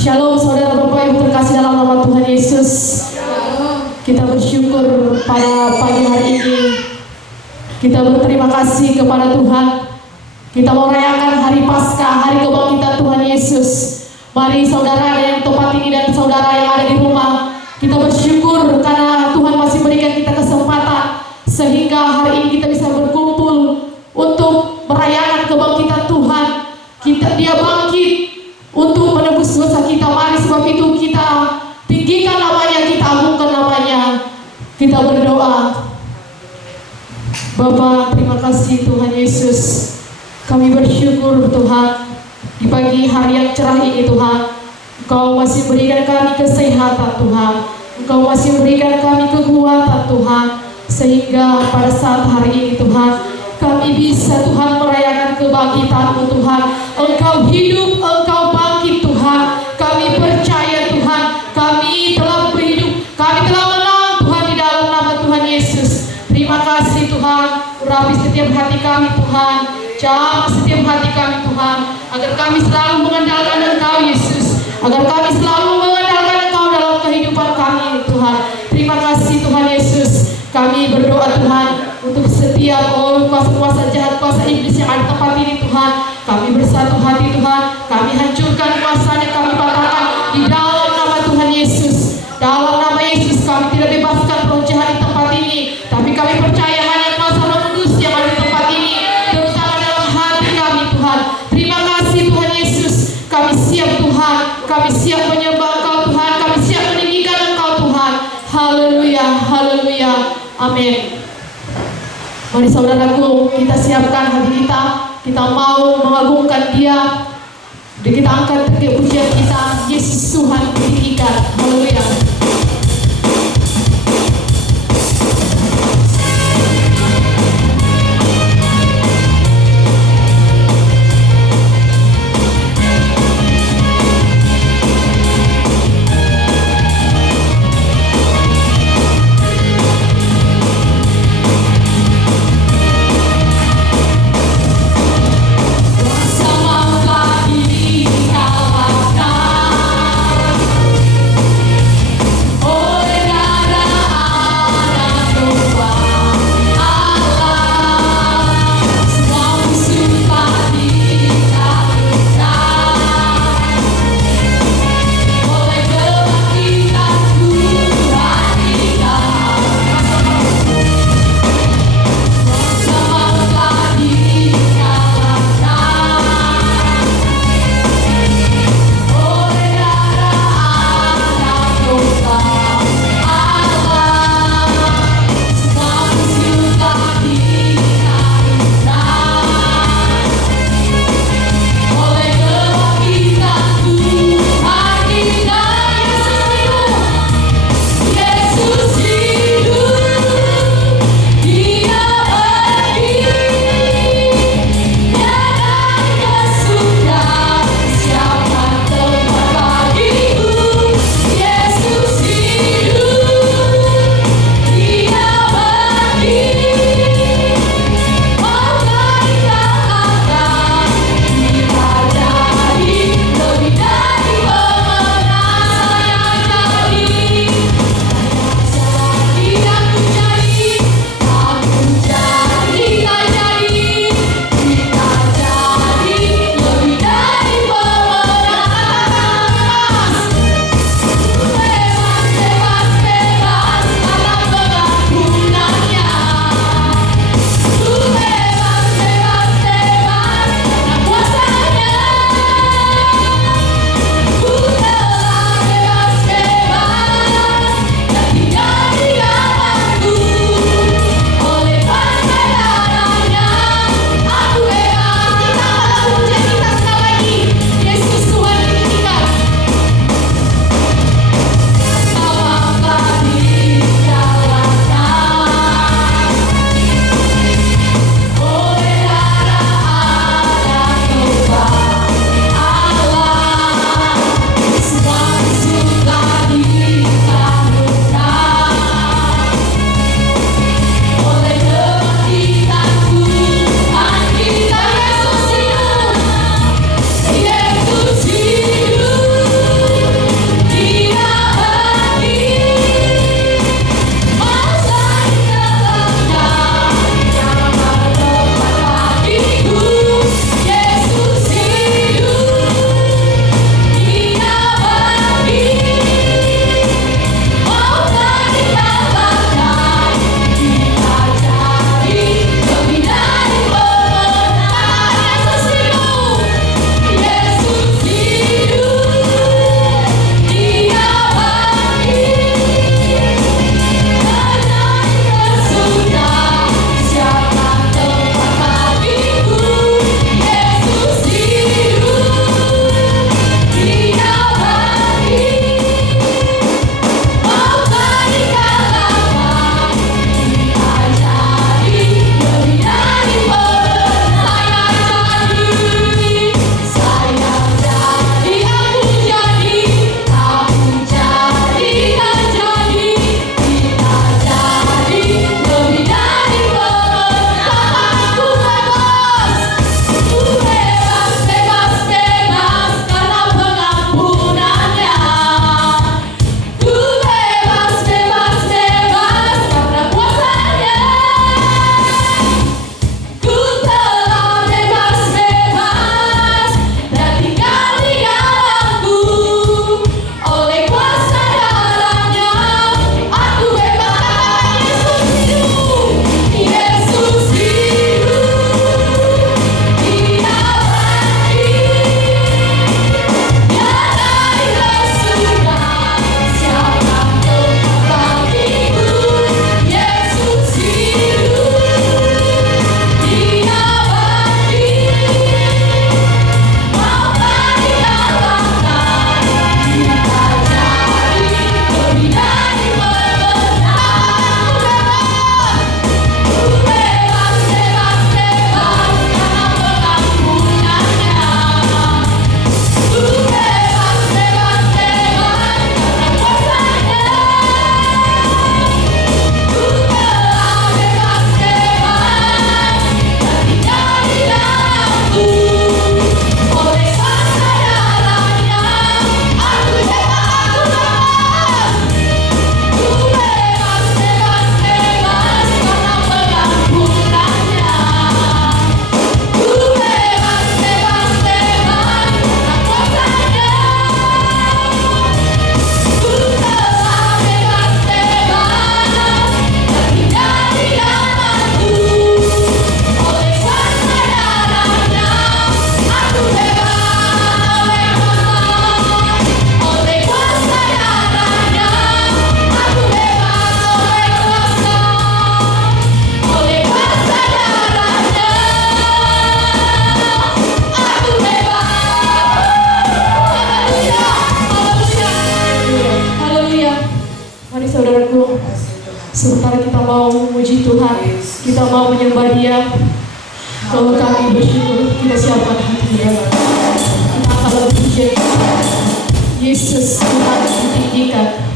Shalom saudara Bapak Ibu terkasih dalam nama Tuhan Yesus. Kita bersyukur pada pagi hari ini. Kita berterima kasih kepada Tuhan. Kita mau rayakan hari Paskah, hari kebangkitan Tuhan Yesus. Mari saudara yang tempat ini dan saudara yang ada di rumah, kita bersyukur karena Tuhan masih berikan kita kesempatan sehingga hari ini kita bisa berkumpul untuk merayakan kebangkitan Tuhan. Dia bangkit untuk menebus dosa kita. Mari sebab itu kita tinggikan namanya, kita agungkan namanya. Kita berdoa. Bapa, terima kasih Tuhan Yesus. Kami bersyukur Tuhan di pagi hari yang cerah ini Tuhan. Engkau masih berikan kami kesehatan Tuhan. Engkau masih berikan kami kekuatan Tuhan. Sehingga pada saat hari ini Tuhan, kami bisa Tuhan merayakan kebangkitan-Mu Tuhan. Engkau hidup, Engkau bangkit Tuhan. Kami percaya Tuhan, kami telah berhidup, kami telah menang Tuhan di dalam nama Tuhan Yesus. Terima kasih Tuhan, urapi setiap hati kami Tuhan. Jamah setiap hati kami Tuhan, agar kami selalu mengandalkan Engkau Yesus, agar kami selalu mengandalkan Engkau dalam kehidupan kami Tuhan. Terima kasih Tuhan Yesus. Kami berdoa Tuhan untuk setiap kuasa-kuasa jahat, kuasa iblis yang ada di tempat ini Tuhan. Kami bersatu hati Tuhan, kami hancurkan kuasanya, kami patahkan di dalam nama Tuhan Yesus. Dalam nama Yesus kami tidak bebaskan roh jahat di tempat ini, tapi kami percaya hanya kuasa Roh Kudus yang ada di tempat ini, terutama dalam hati kami Tuhan. Terima kasih Tuhan Yesus. Kami siap Tuhan, kami siap menyembah Engkau Tuhan, kami siap meninggikan Engkau Tuhan. Haleluya, haleluya, amin. Mari saudaraku, kita siapkan hati kita mau mengagungkan Dia. Dan kita angkat pujian kita, Yesus Tuhan ditinggikan. Haleluya. Sama pagi kalahkan saudaraku, sementara kita mau memuji Tuhan, kita mau menyembah Dia, kalau kami bersyukur, kita siapkan hati kita. Kita akan berpuji Yesus Tuhan ditinggikan.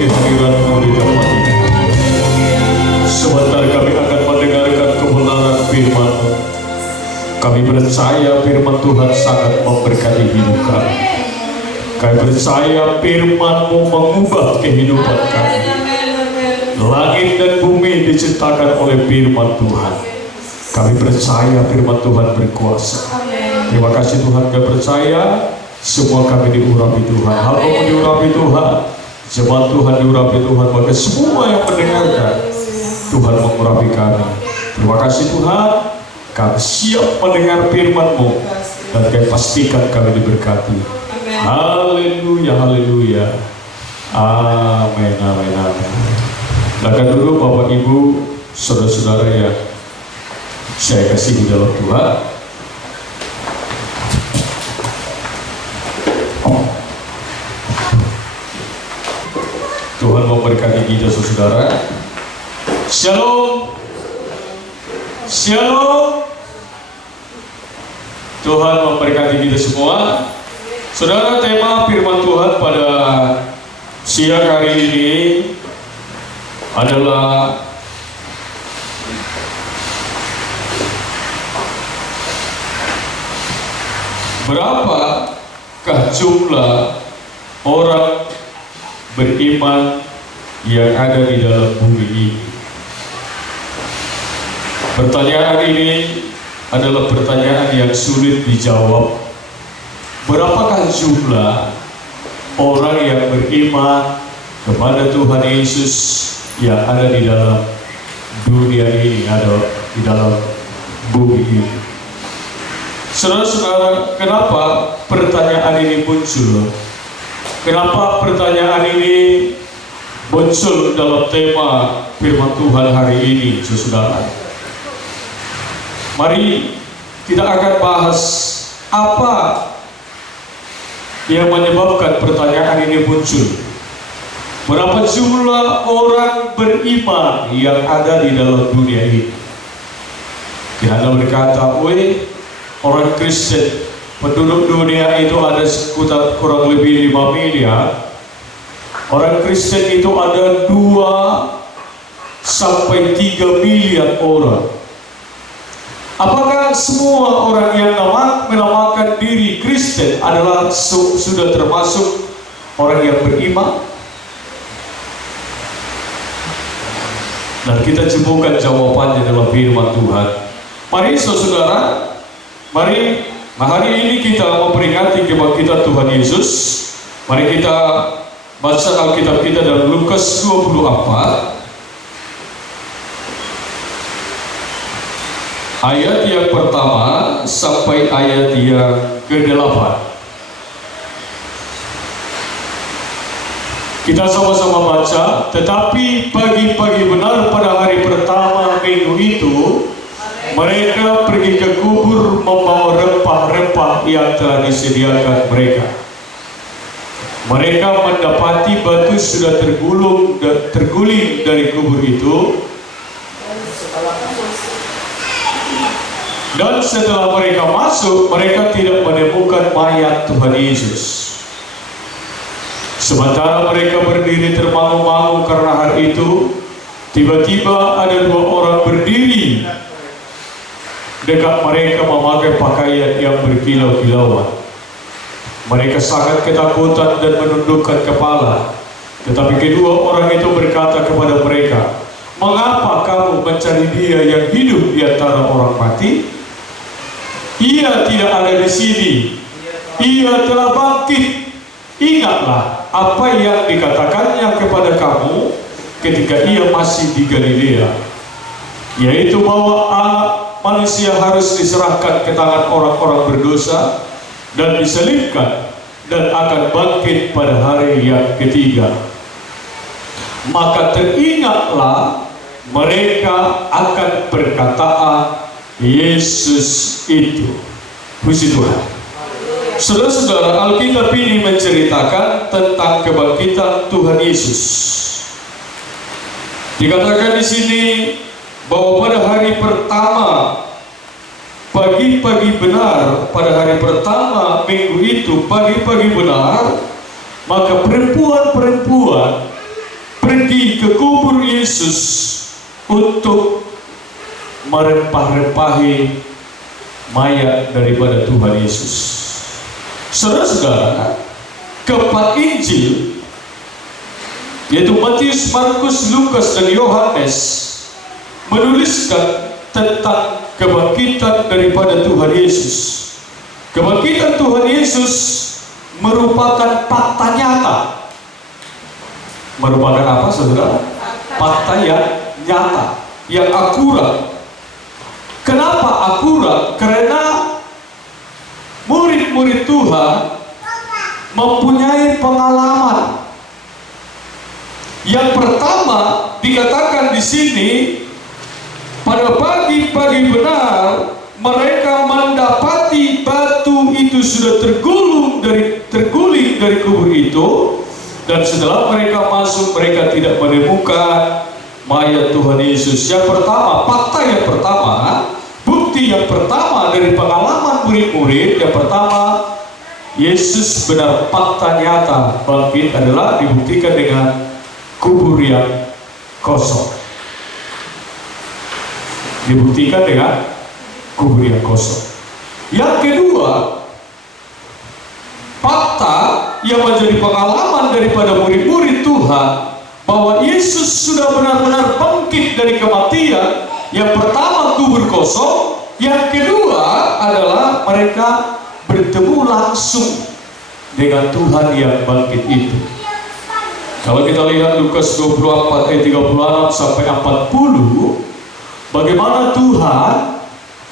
kehadiran-Mu di tempat ini. Sebentar kami akan mendengarkan kebenaran firman-Mu. Kami percaya firman Tuhan sangat memberkati hidup kami. Kami percaya firman-Mu mengubah kehidupan kami. Langit dan bumi diciptakan oleh firman Tuhan. Kami percaya firman Tuhan berkuasa. Terima kasih Tuhan, kami percaya semua kami diurapi Tuhan. Hamba-Mu diurapi Tuhan. Jemaat Tuhan diurapi Tuhan. Bagi semua yang mendengarkan, Tuhan mengurapi kami. Terima kasih Tuhan. Kami siap mendengar firman-Mu dan kami pastikan kami diberkati. Haleluya, haleluya. Amin, amin, amin. Silakan dulu Bapak Ibu, saudara-saudara yang saya kasih di dalam Tuhan. Tuhan memberkati kita saudara. Shalom. Shalom. Tuhan memberkati kita semua. Saudara, tema firman Tuhan pada siang hari ini adalah berapakah jumlah orang beriman yang ada di dalam bumi ini? Pertanyaan ini adalah pertanyaan yang sulit dijawab. Berapakah jumlah orang yang beriman kepada Tuhan Yesus yang ada di dalam dunia ini, ada di dalam bumi ini? Saudara-saudara, kenapa pertanyaan ini muncul? Kenapa pertanyaan ini muncul dalam tema firman Tuhan hari ini, saudara? Mari kita akan bahas apa yang menyebabkan pertanyaan ini muncul. Berapa jumlah orang beriman yang ada di dalam dunia ini? Kita berkata, orang Kristen penduduk dunia itu ada sekitar kurang lebih 5 miliar. Orang Kristen itu ada 2 sampai 3 miliar orang. Apakah semua orang yang menamakan diri Kristen adalah sudah termasuk orang yang beriman? Dan kita cobakan jawabannya dalam firman Tuhan. Mari saudara, mari hari ini kita memperingati kebangkitan Tuhan Yesus. Mari kita baca Alkitab kita dalam Lukas 24 ayat yang pertama sampai ayat yang ke-8. Kita sama-sama baca. Tetapi pagi-pagi benar pada hari pertama minggu itu, mereka pergi ke kubur membawa rempah-rempah yang telah disediakan mereka. Mereka mendapati batu sudah terguling dari kubur itu. Dan setelah mereka masuk, mereka tidak menemukan mayat Tuhan Yesus. Sementara mereka berdiri termangu-mangu karena hari itu, tiba-tiba ada 2 orang berdiri dekat mereka memakai pakaian yang berkilau-kilauan. Mereka sangat ketakutan dan menundukkan kepala. Tetapi kedua orang itu berkata kepada mereka, "Mengapa kamu mencari Dia yang hidup di antara orang mati? Ia tidak ada di sini. Ia telah bangkit. Ingatlah apa yang dikatakannya kepada kamu ketika ia masih di Galilea, yaitu bahwa Anak Manusia harus diserahkan ke tangan orang-orang berdosa dan disalibkan dan akan bangkit pada hari yang ketiga." Maka teringatlah mereka akan perkataan Yesus itu. Puji Tuhan. Saudara-saudara, Alkitab ini menceritakan tentang kebangkitan Tuhan Yesus. Dikatakan di sini bahwa pada hari pertama, pagi-pagi benar, pada hari pertama minggu itu, pagi-pagi benar, maka perempuan-perempuan pergi ke kubur Yesus untuk merempah-rempahi mayat daripada Tuhan Yesus. Saudara-saudara, keempat Injil, yaitu Matius, Markus, Lukas, dan Yohanes, menuliskan tentang kebangkitan daripada Tuhan Yesus. Kebangkitan Tuhan Yesus merupakan fakta nyata. Merupakan apa, saudara? Fakta yang nyata, yang akurat. Kenapa akurat? Karena murid-murid Tuhan mempunyai pengalaman. Yang pertama dikatakan di sini, pada pagi-pagi benar mereka mendapati batu itu sudah terguling dari kubur itu, dan setelah mereka masuk mereka tidak menemukan mayat Tuhan Yesus. Yang pertama, fakta yang pertama, bukti yang pertama dari pengalaman murid-murid, yang pertama, Yesus benar, fakta nyata bangkit adalah dibuktikan dengan kubur yang kosong. Dibuktikan dengan kubur yang kosong. Yang kedua, fakta yang menjadi pengalaman daripada murid-murid Tuhan bahwa Yesus sudah benar-benar bangkit dari kematian. Yang pertama, kubur kosong. Yang kedua adalah mereka bertemu langsung dengan Tuhan yang bangkit itu. Kalau kita lihat Lukas 24 ayat 36 sampai 40, bagaimana Tuhan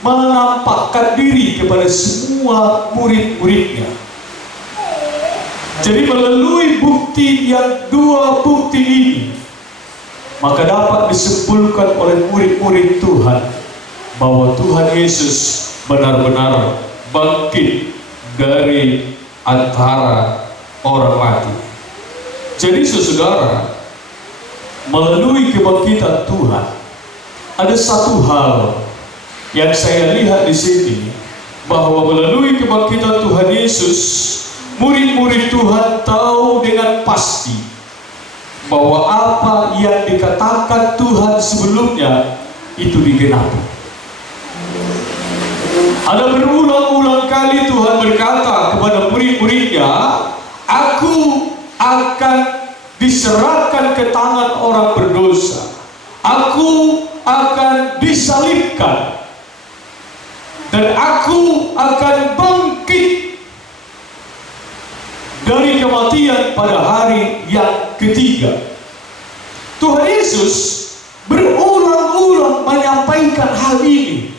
menampakkan diri kepada semua murid-muridnya. Jadi melalui bukti yang dua bukti ini, maka dapat disimpulkan oleh murid-murid Tuhan bahwa Tuhan Yesus benar-benar bangkit dari antara orang mati. Jadi saudara, melalui kebangkitan Tuhan, ada satu hal yang saya lihat di sini, bahwa melalui kebangkitan Tuhan Yesus, murid-murid Tuhan tahu dengan pasti bahwa apa yang dikatakan Tuhan sebelumnya itu digenapi. Ada berulang-ulang kali Tuhan berkata kepada murid-muridnya, "Aku akan diserahkan ke tangan orang berdosa. Aku akan disalibkan. Dan aku akan bangkit dari kematian pada hari yang ketiga." Tuhan Yesus berulang-ulang menyampaikan hal ini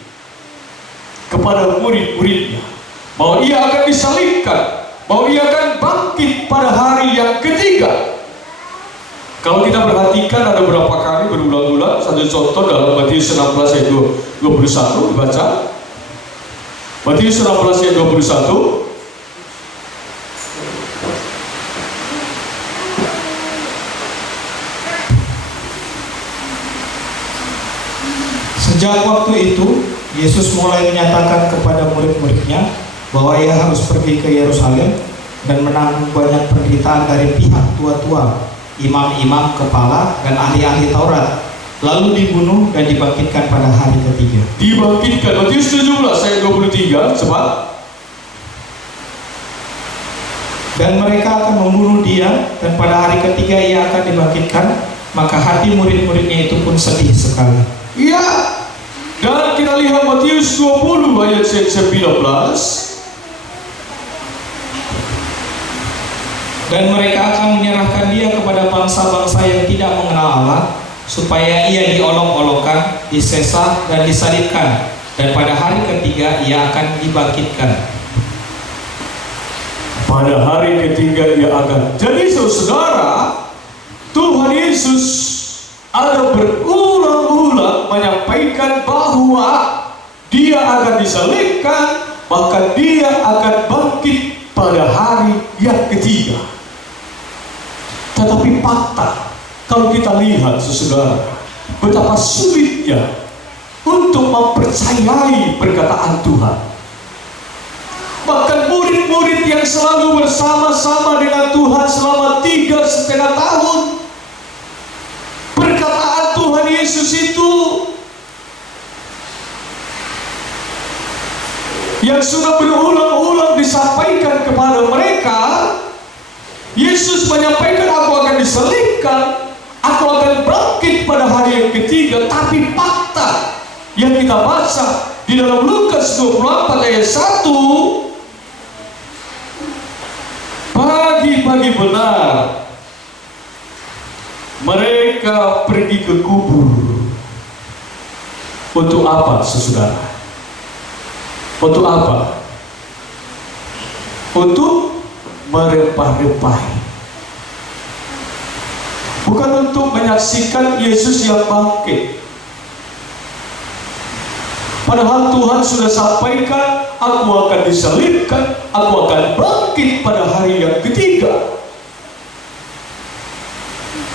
kepada murid-muridnya, bahwa ia akan disalibkan, bahwa ia akan bangkit pada hari yang ketiga. Kalau kita perhatikan ada beberapa kali berulang-ulang. Satu contoh dalam Matius 16 ayat 21 dibaca. Matius 16 ayat 21. Sejak waktu itu, Yesus mulai menyatakan kepada murid-muridnya bahwa ia harus pergi ke Yerusalem dan menanggung banyak penderitaan dari pihak tua-tua, imam-imam kepala, dan ahli-ahli Taurat, lalu dibunuh dan dibangkitkan pada hari ketiga. Dibangkitkan. Matius 17 ayat 23, cepat. Dan mereka akan membunuh dia, dan pada hari ketiga ia akan dibangkitkan. Maka hati murid-muridnya itu pun sedih sekali. Iya. Dan kita lihat Matius 20 ayat 19. Dan mereka akan menyerahkan dia kepada bangsa-bangsa yang tidak mengenal Allah, supaya ia diolok-olokkan, disesah, dan disalibkan. Dan pada hari ketiga ia akan dibangkitkan. Pada hari ketiga ia akan. Jadi saudara, Tuhan Yesus ada berulang-ulang menyampaikan bahwa dia akan disalibkan, bahkan dia akan bangkit pada hari yang ketiga. Tetapi fakta, kalau kita lihat saudara, betapa sulitnya untuk mempercayai perkataan Tuhan. Bahkan murid-murid yang selalu bersama-sama dengan Tuhan selama 3,5 tahun, Yesus itu yang sudah berulang-ulang disampaikan kepada mereka. Yesus menyampaikan, aku akan disalibkan, aku akan bangkit pada hari yang ketiga. Tapi fakta yang kita baca di dalam Lukas 24 ayat 1, pagi-pagi benar mereka pergi ke kubur. Untuk apa, saudara? Untuk apa? Untuk merempah-rempahi. Bukan untuk menyaksikan Yesus yang bangkit. Padahal Tuhan sudah sampaikan, aku akan disalibkan, aku akan bangkit pada hari yang ketiga.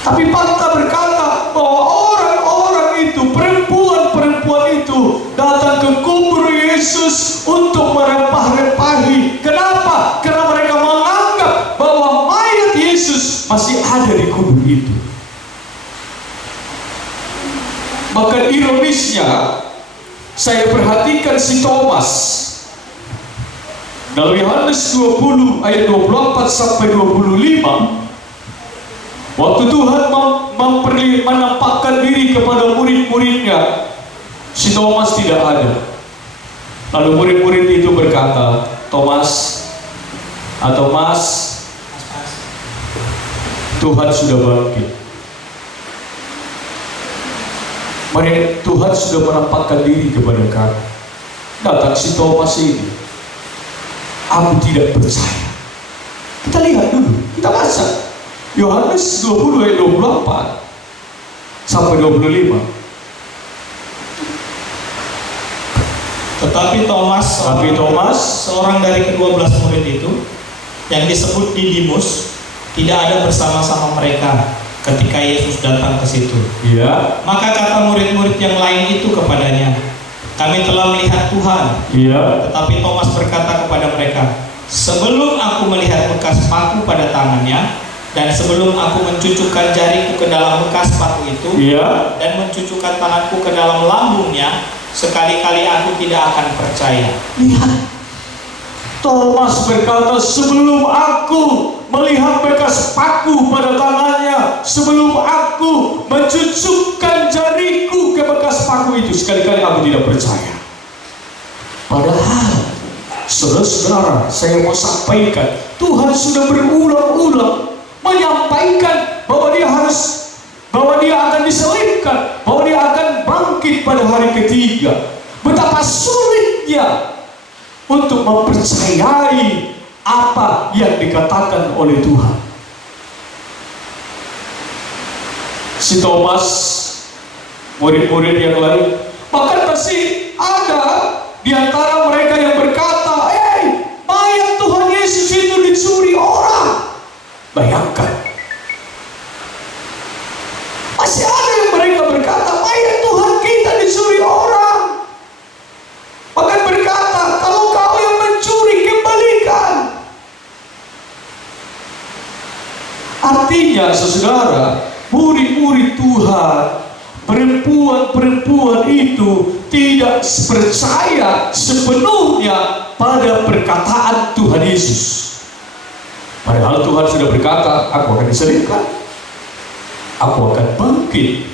Tapi fakta berkata bahwa orang-orang itu, perempuan-perempuan itu datang ke kubur Yesus untuk merempah-rempahi. Kenapa? Karena mereka menganggap bahwa mayat Yesus masih ada di kubur itu. Bahkan ironisnya, saya perhatikan si Thomas dalam Yohanes 20 ayat 24 sampai 25. Waktu Tuhan menampakkan diri kepada murid-muridnya, si Thomas tidak ada. Lalu murid-murid itu berkata, Thomas atau Mas, Tuhan sudah bangkit. Tuhan sudah menampakkan diri kepada kami. Datang si Thomas ini, aku tidak percaya. Kita lihat dulu, kita baca Yohanes 20 ayat 24 sampai 25. Tetapi Thomas, seorang dari ke-12 murid itu, yang disebut Didimus, tidak ada bersama-sama mereka ketika Yesus datang ke situ. Iya. Maka kata murid-murid yang lain itu kepadanya, kami telah melihat Tuhan. Iya. Tetapi Thomas berkata kepada mereka, sebelum aku melihat bekas paku pada tangannya, dan sebelum aku mencucukkan jariku ke dalam bekas paku itu, iya, dan mencucukkan tanganku ke dalam lambungnya, sekali-kali aku tidak akan percaya. Lihat, Thomas berkata, sebelum aku melihat bekas paku pada tangannya, sebelum aku mencucukkan jariku ke bekas paku itu, sekali-kali aku tidak percaya. Padahal, saudara-saudara, saya mau sampaikan, Tuhan sudah berulang-ulang menyampaikan bahwa dia akan disalibkan, bahwa dia akan bangkit pada hari ketiga. Betapa sulitnya untuk mempercayai apa yang dikatakan oleh Tuhan. Si Thomas, murid-murid yang lain, bahkan masih ada di antara mereka yang berkata, mayat Tuhan Yesus itu dicuri orang. Bayangkan, masih ada yang mereka berkata, mayat Tuhan kita dicuri orang. Bahkan berkata, kalau kau yang mencuri, kembalikan. Artinya, saudara, murid-murid Tuhan, perempuan-perempuan itu tidak percaya sepenuhnya pada perkataan Tuhan Yesus. Padahal Tuhan sudah berkata, aku akan disalibkan, aku akan bangkit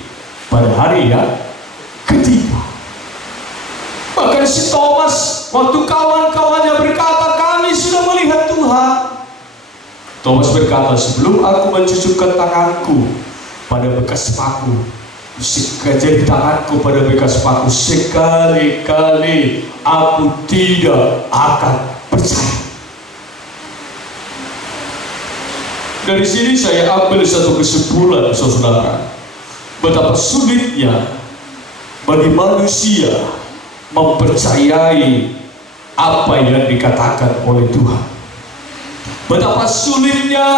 pada hari yang ketiga. Bahkan si Thomas, waktu kawan-kawannya berkata, kami sudah melihat Tuhan, Thomas berkata, sebelum aku mencucukkan tanganku pada bekas paku, jadi tanganku pada bekas paku, sekali-kali aku tidak akan percaya. Dari sini saya ambil satu kesimpulan, saudara, betapa sulitnya bagi manusia mempercayai apa yang dikatakan oleh Tuhan. Betapa sulitnya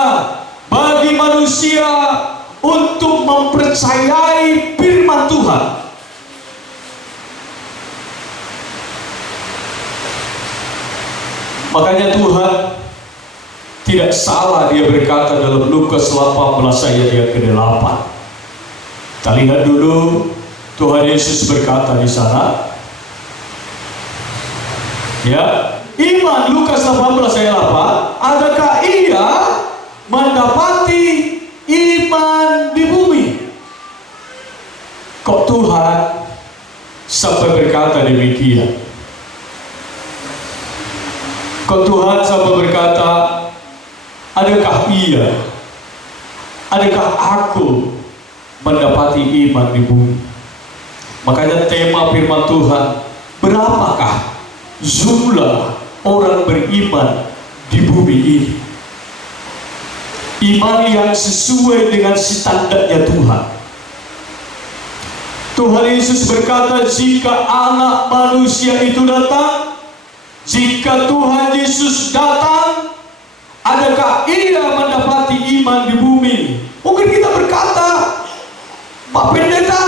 bagi manusia untuk mempercayai firman Tuhan. Makanya Tuhan tidak salah dia berkata dalam Lukas 18 ayat yang ke-8. Kita lihat dulu Tuhan Yesus berkata di sana, ya, iman Lukas 18 ayat 8, adakah ia mendapati iman di bumi? Kok Tuhan sampai berkata demikian? Kok Tuhan sampai berkata, adakah aku mendapati iman di bumi? Makanya tema firman Tuhan, berapakah jumlah orang beriman di bumi ini? Iman yang sesuai dengan standarnya Tuhan. Tuhan Yesus berkata, jika anak manusia itu datang, jika Tuhan Yesus datang, adakah ia mendapati iman di bumi? Mungkin kita berkata, Pak Pendeta,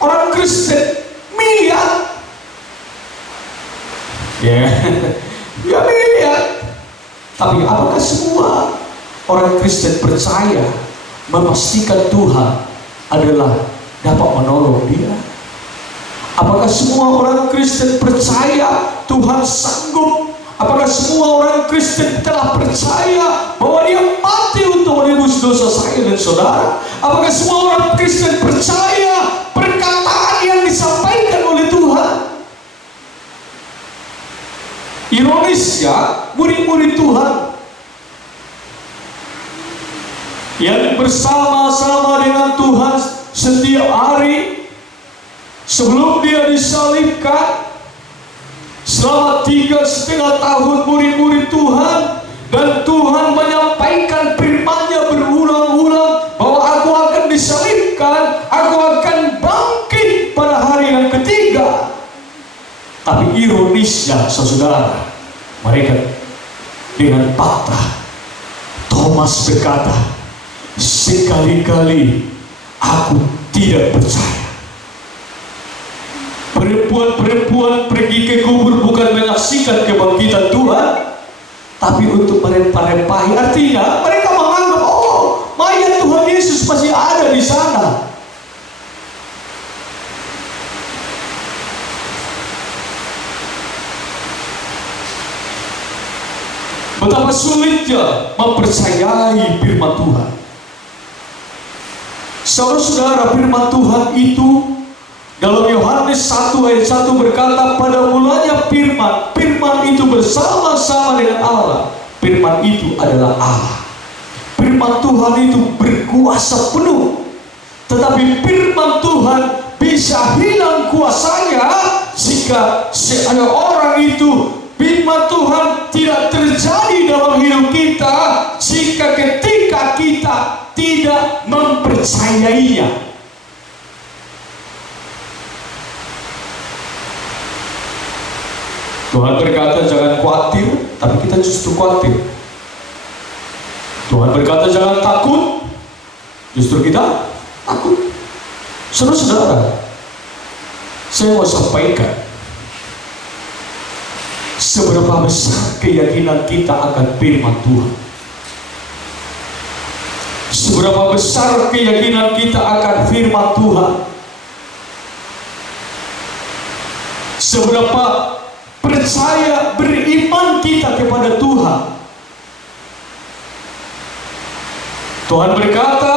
orang Kristen miliar. Ya, ya miliar. Tapi apakah semua orang Kristen percaya memastikan Tuhan adalah dapat menolong dia? Apakah semua orang Kristen percaya Tuhan sanggup? Apakah semua orang Kristen telah percaya bahwa dia mati untuk menebus dosa saya dan saudara? Apakah semua orang Kristen percaya perkataan yang disampaikan oleh Tuhan? Ironisnya, murid-murid Tuhan yang bersama-sama dengan Tuhan setiap hari sebelum dia disalibkan, selama 3,5 tahun murid-murid Tuhan, dan Tuhan menyampaikan firman-Nya berulang-ulang bahwa aku akan disalibkan, aku akan bangkit pada hari yang ketiga. Tapi ironisnya, saudara, mereka dengan patah, Thomas berkata, sekali-kali aku tidak percaya. Perempuan pergi ke kubur bukan menyaksikan kebangkitan Tuhan, tapi untuk merempah-rempahi. Artinya mereka menganggap, oh, mayat Tuhan Yesus masih ada di sana. Betapa sulitnya mempercayai firman Tuhan. Saudara-saudara, firman Tuhan itu dalam Yohanes 1 ayat 1 berkata, pada mulanya firman, firman itu bersama-sama dengan Allah. Firman itu adalah Allah. Firman Tuhan itu berkuasa penuh. Tetapi firman Tuhan bisa hilang kuasanya jika seorang itu, firman Tuhan tidak terjadi dalam hidup kita jika ketika kita tidak mempercayainya. Tuhan berkata jangan khawatir, tapi kita justru khawatir. Tuhan berkata jangan takut, justru kita takut. Saudara-saudara, saya mau sampaikan seberapa besar keyakinan kita akan firman Tuhan. Seberapa besar keyakinan kita akan firman Tuhan. Seberapa percaya, beriman kita kepada Tuhan. Tuhan berkata,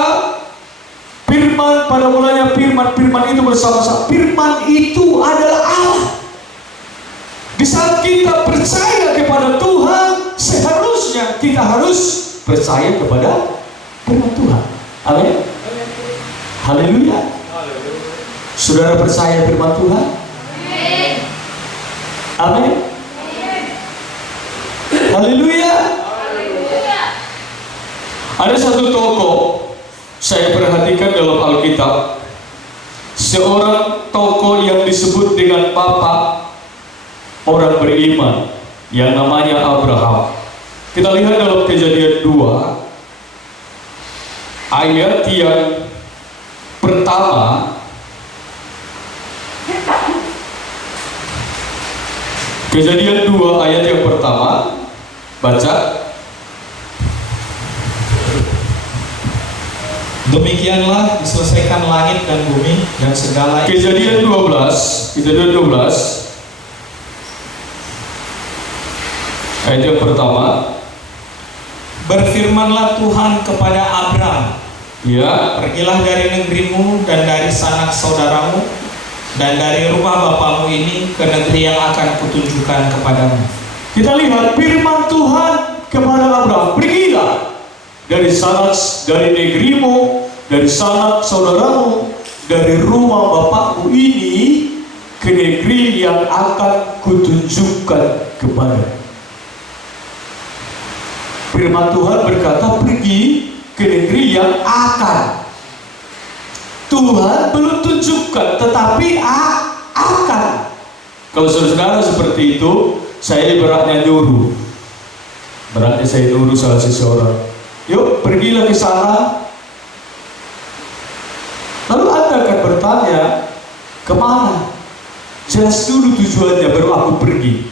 firman pada mulanya firman, firman itu bersama-sama. Firman itu adalah Allah. Di saat kita percaya kepada Tuhan, seharusnya kita harus percaya kepada firman Tuhan. Amin. Haleluya. Saudara percaya firman Tuhan? Amin. Haleluya. Ada satu tokoh saya perhatikan dalam Alkitab, seorang tokoh yang disebut dengan bapak orang beriman yang namanya Abraham. Kita lihat dalam Kejadian 2 ayat yang pertama. Kejadian 2 ayat yang pertama, baca. Demikianlah diselesaikan langit dan bumi dan segala Kejadian 12 ayat yang pertama. Berfirmanlah Tuhan kepada Abram, Ya, pergilah dari negerimu dan dari sanak saudaramu dan dari rumah bapamu ini ke negeri yang akan kutunjukkan kepadamu. kita lihat firman Tuhan kepada Abraham, pergilah dari sanak, dari negerimu, dari sanak saudaramu, dari rumah bapakmu ini ke negeri yang akan kutunjukkan kepadamu. Firman Tuhan berkata pergi ke negeri yang akan. Tuhan belum tunjukkan, tetapi akan. Kalau saudara-saudara seperti itu, saya ibaratnya nyuruh. Beratnya saya nyuruh salah seseorang, yuk pergilah ke sana. Lalu Anda akan bertanya, kemana? Jelas dulu tujuannya baru aku pergi.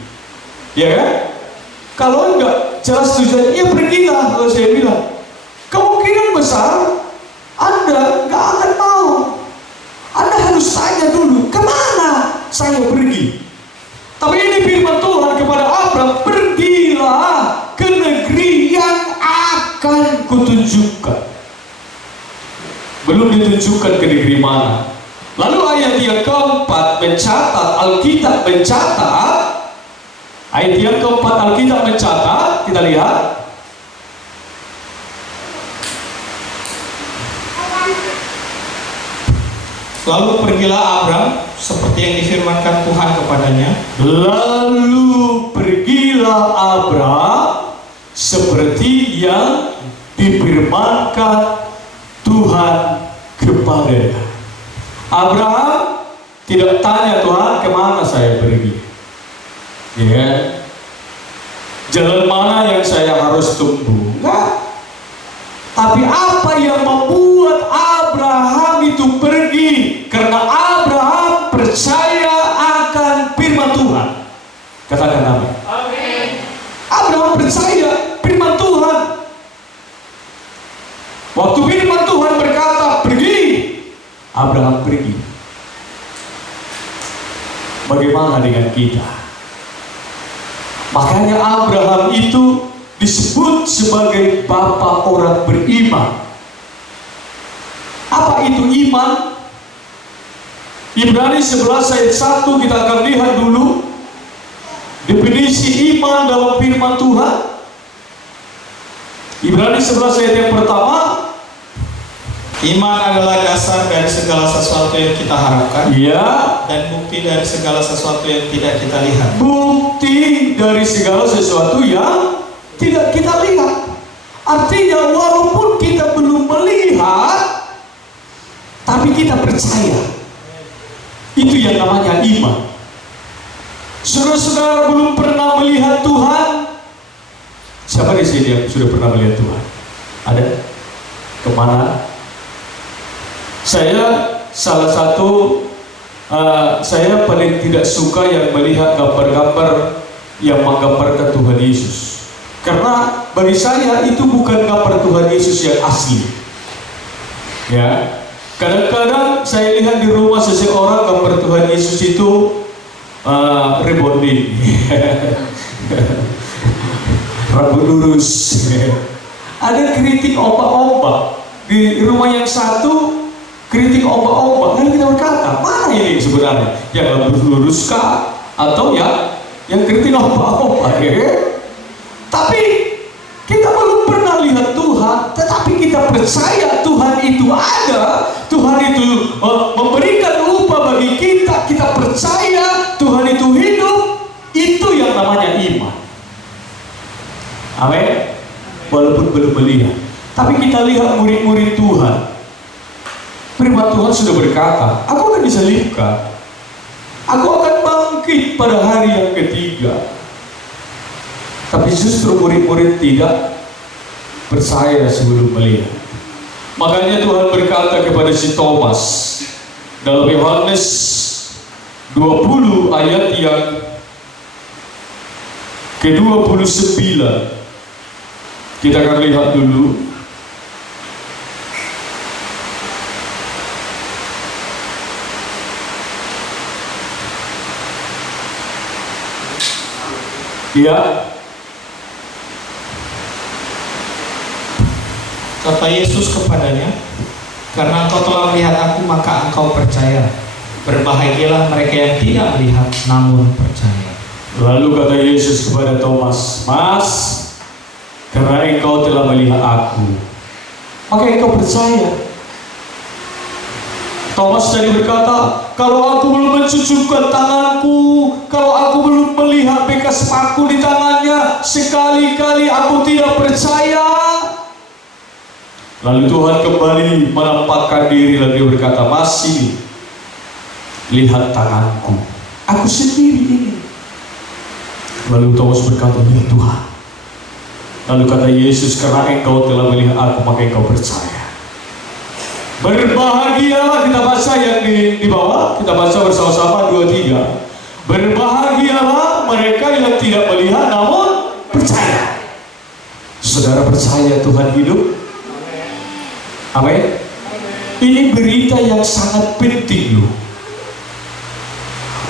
Ya kan? Kalau enggak jelas tujuannya, ya pergilah. Kalau saya bilang, kemungkinan besar Anda enggak akan mau. Anda harus tanya dulu, kemana saya pergi? Tapi ini firman Tuhan kepada Abraham, pergilah ke negeri yang akan kutunjukkan. Belum ditunjukkan ke negeri mana. Lalu ayat yang keempat mencatat, Alkitab mencatat, ayat yang keempat Alkitab mencatat, kita lihat. Lalu pergilah Abram seperti yang difirmankan Tuhan kepadanya. Lalu pergilah Abraham seperti yang difirmankan Tuhan kepadanya. Abraham tidak tanya Tuhan, kemana saya pergi? Ya, jalan mana yang saya harus tempuh? Enggak. Tapi apa yang membuat Abraham itu pergi? Karena Abraham percaya akan firman Tuhan. Katakan amin. Amin. Abraham percaya firman Tuhan. Waktu firman Tuhan berkata pergi, Abraham pergi. Bagaimana dengan kita? Makanya Abraham itu disebut sebagai bapa orang beriman. Apa itu iman? Ibrani 11 ayat 1 kita akan lihat dulu definisi iman dalam firman Tuhan. Ibrani 11 ayat yang pertama, iman adalah dasar dari segala sesuatu yang kita harapkan, ya, dan bukti dari segala sesuatu yang tidak kita lihat. bukti dari segala sesuatu yang tidak kita lihat. Artinya walaupun kita belum melihat, tapi kita percaya. Itu yang namanya iman. Saudara-saudara belum pernah melihat Tuhan? Siapa di sini yang sudah pernah melihat Tuhan? Ada? Kemana? Saya salah satu, saya paling tidak suka yang melihat gambar-gambar yang menggambarkan Tuhan Yesus. Karena bagi saya itu bukan gambar Tuhan Yesus yang asli. Ya, kadang-kadang saya lihat di rumah seseorang gambar Tuhan Yesus itu rebonding, rambut lurus, ada kritik ombak-ombak di rumah yang satu, kritik ombak-ombak. Lalu kita berkata, mana ini sebenarnya? Yang rambut lurus kah? Atau yang kritik ombak-ombak? Tapi kita belum pernah lihat Tuhan, tetapi kita percaya Tuhan itu ada, Tuhan itu memberikan upah bagi kita, kita percaya Tuhan itu hidup. Itu yang namanya iman. Amin. Walaupun belum melihat, tapi kita lihat murid-murid Tuhan. Firman Tuhan sudah berkata, aku akan disalibkan, aku akan bangkit pada hari yang ketiga. Tapi justru murid-murid tidak percaya sebelum melihat. Makanya Tuhan berkata kepada si Thomas dalam Yohanes 20 ayat yang ke-29. Kita akan lihat dulu. Ya, Kata Yesus kepadanya, karena engkau telah melihat aku, maka engkau percaya. Berbahagialah mereka yang tidak melihat, namun percaya. lalu kata Yesus kepada Thomas, Mas, karena engkau telah melihat aku, maka engkau percaya. Thomas tadi berkata, kalau aku belum mencucukkan tanganku, kalau aku belum melihat bekas paku di tangannya, sekali-kali aku tidak percaya. Lalu Tuhan kembali menampakkan diri, lalu berkata, masih lihat tanganku, aku sendiri ini. Lalu Thomas berkata, ya Tuhan. Lalu kata Yesus, karena engkau telah melihat aku, maka engkau percaya. Berbahagialah, kita baca yang di bawah, kita baca bersama-sama 2-3. Berbahagialah mereka yang tidak melihat namun percaya. Saudara percaya Tuhan hidup? Amin. Ini berita yang sangat penting loh.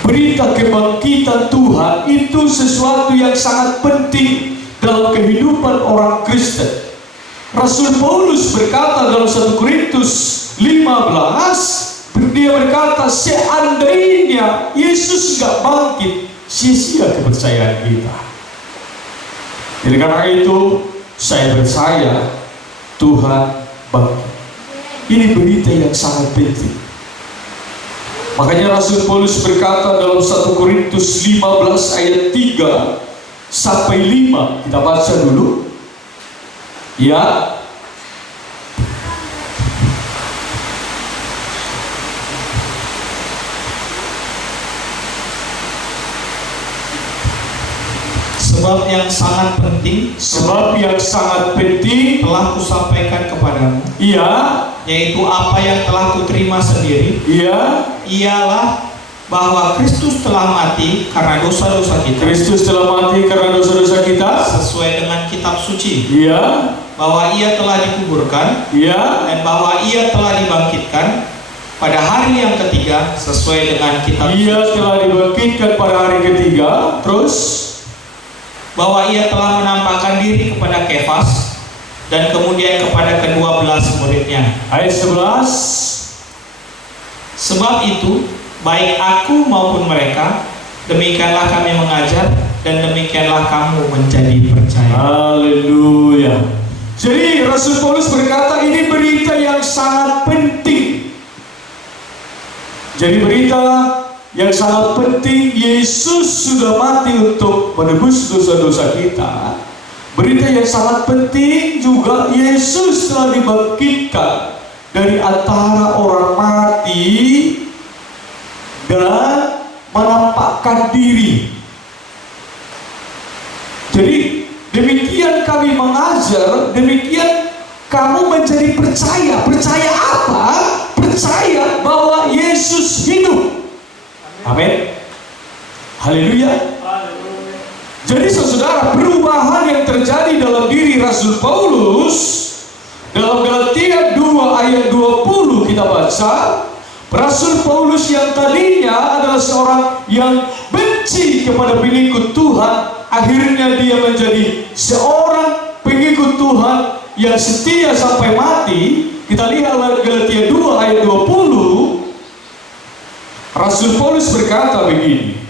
Berita kebangkitan Tuhan itu sesuatu yang sangat penting dalam kehidupan orang Kristen. Rasul Paulus berkata dalam 1 Korintus 15, dia berkata, seandainya Yesus tidak bangkit, sia-sia kepercayaan kita. Jadi karena itu saya percaya Tuhan bangkit. Ini berita yang sangat penting. Makanya Rasul Paulus berkata dalam 1 Korintus 15 ayat 3 sampai 5, kita baca dulu. Ya. Sebab yang sangat penting telah kusampaikan kepadamu, Iya. yaitu apa yang telah kuterima sendiri, Iya. ialah bahwa Kristus telah mati karena dosa-dosa kita, Kristus telah mati karena dosa-dosa kita. sesuai dengan kitab suci, Iya. bahwa ia telah dikuburkan, Iya. dan bahwa ia telah dibangkitkan pada hari yang ketiga sesuai dengan kitab Ia suci, telah dibangkitkan pada hari ketiga. Terus bahwa ia telah menampakkan diri kepada Kefas dan kemudian kepada ke-12 muridnya. ayat 11. Sebab itu, baik aku maupun mereka, demikianlah kami mengajar, dan demikianlah kamu menjadi percaya. Haleluya. Jadi Rasul Paulus berkata ini berita yang sangat penting. Jadi berita yang sangat penting, Yesus sudah mati untuk menebus dosa-dosa kita. Berita yang sangat penting juga, Yesus telah dibangkitkan dari antara orang mati dan menampakkan diri. Jadi demikian kami mengajar, demikian kamu menjadi percaya. Percaya apa? Percaya bahwa Yesus hidup. Amin. Haleluya. Jadi saudara, perubahan yang terjadi dalam diri Rasul Paulus dalam Galatia 2 ayat 20 kita baca, Rasul Paulus yang tadinya adalah seorang yang benci kepada pengikut Tuhan, akhirnya dia menjadi seorang pengikut Tuhan yang setia sampai mati. Kita lihat Galatia 2 ayat 20. Rasul Paulus berkata begini,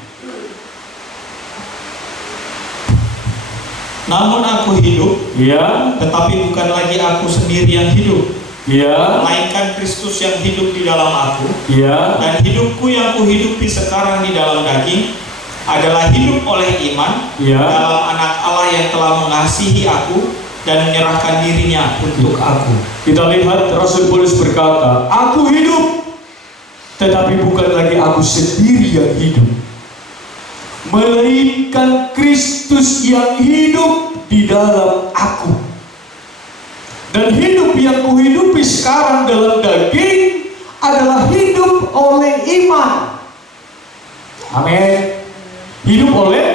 Namun aku hidup, ya, tetapi bukan lagi aku sendiri yang hidup, ya, melainkan Kristus yang hidup di dalam aku. ya, Dan hidupku yang kuhidupi sekarang di dalam daging adalah hidup oleh iman ya. dalam Anak Allah yang telah mengasihi aku dan menyerahkan dirinya untuk aku. Kita lihat Rasul Paulus berkata, aku hidup, tetapi bukan lagi aku sendiri yang hidup, melainkan Kristus yang hidup di dalam aku. Dan hidup yang kuhidupi sekarang dalam daging adalah hidup oleh iman. Amin. Hidup oleh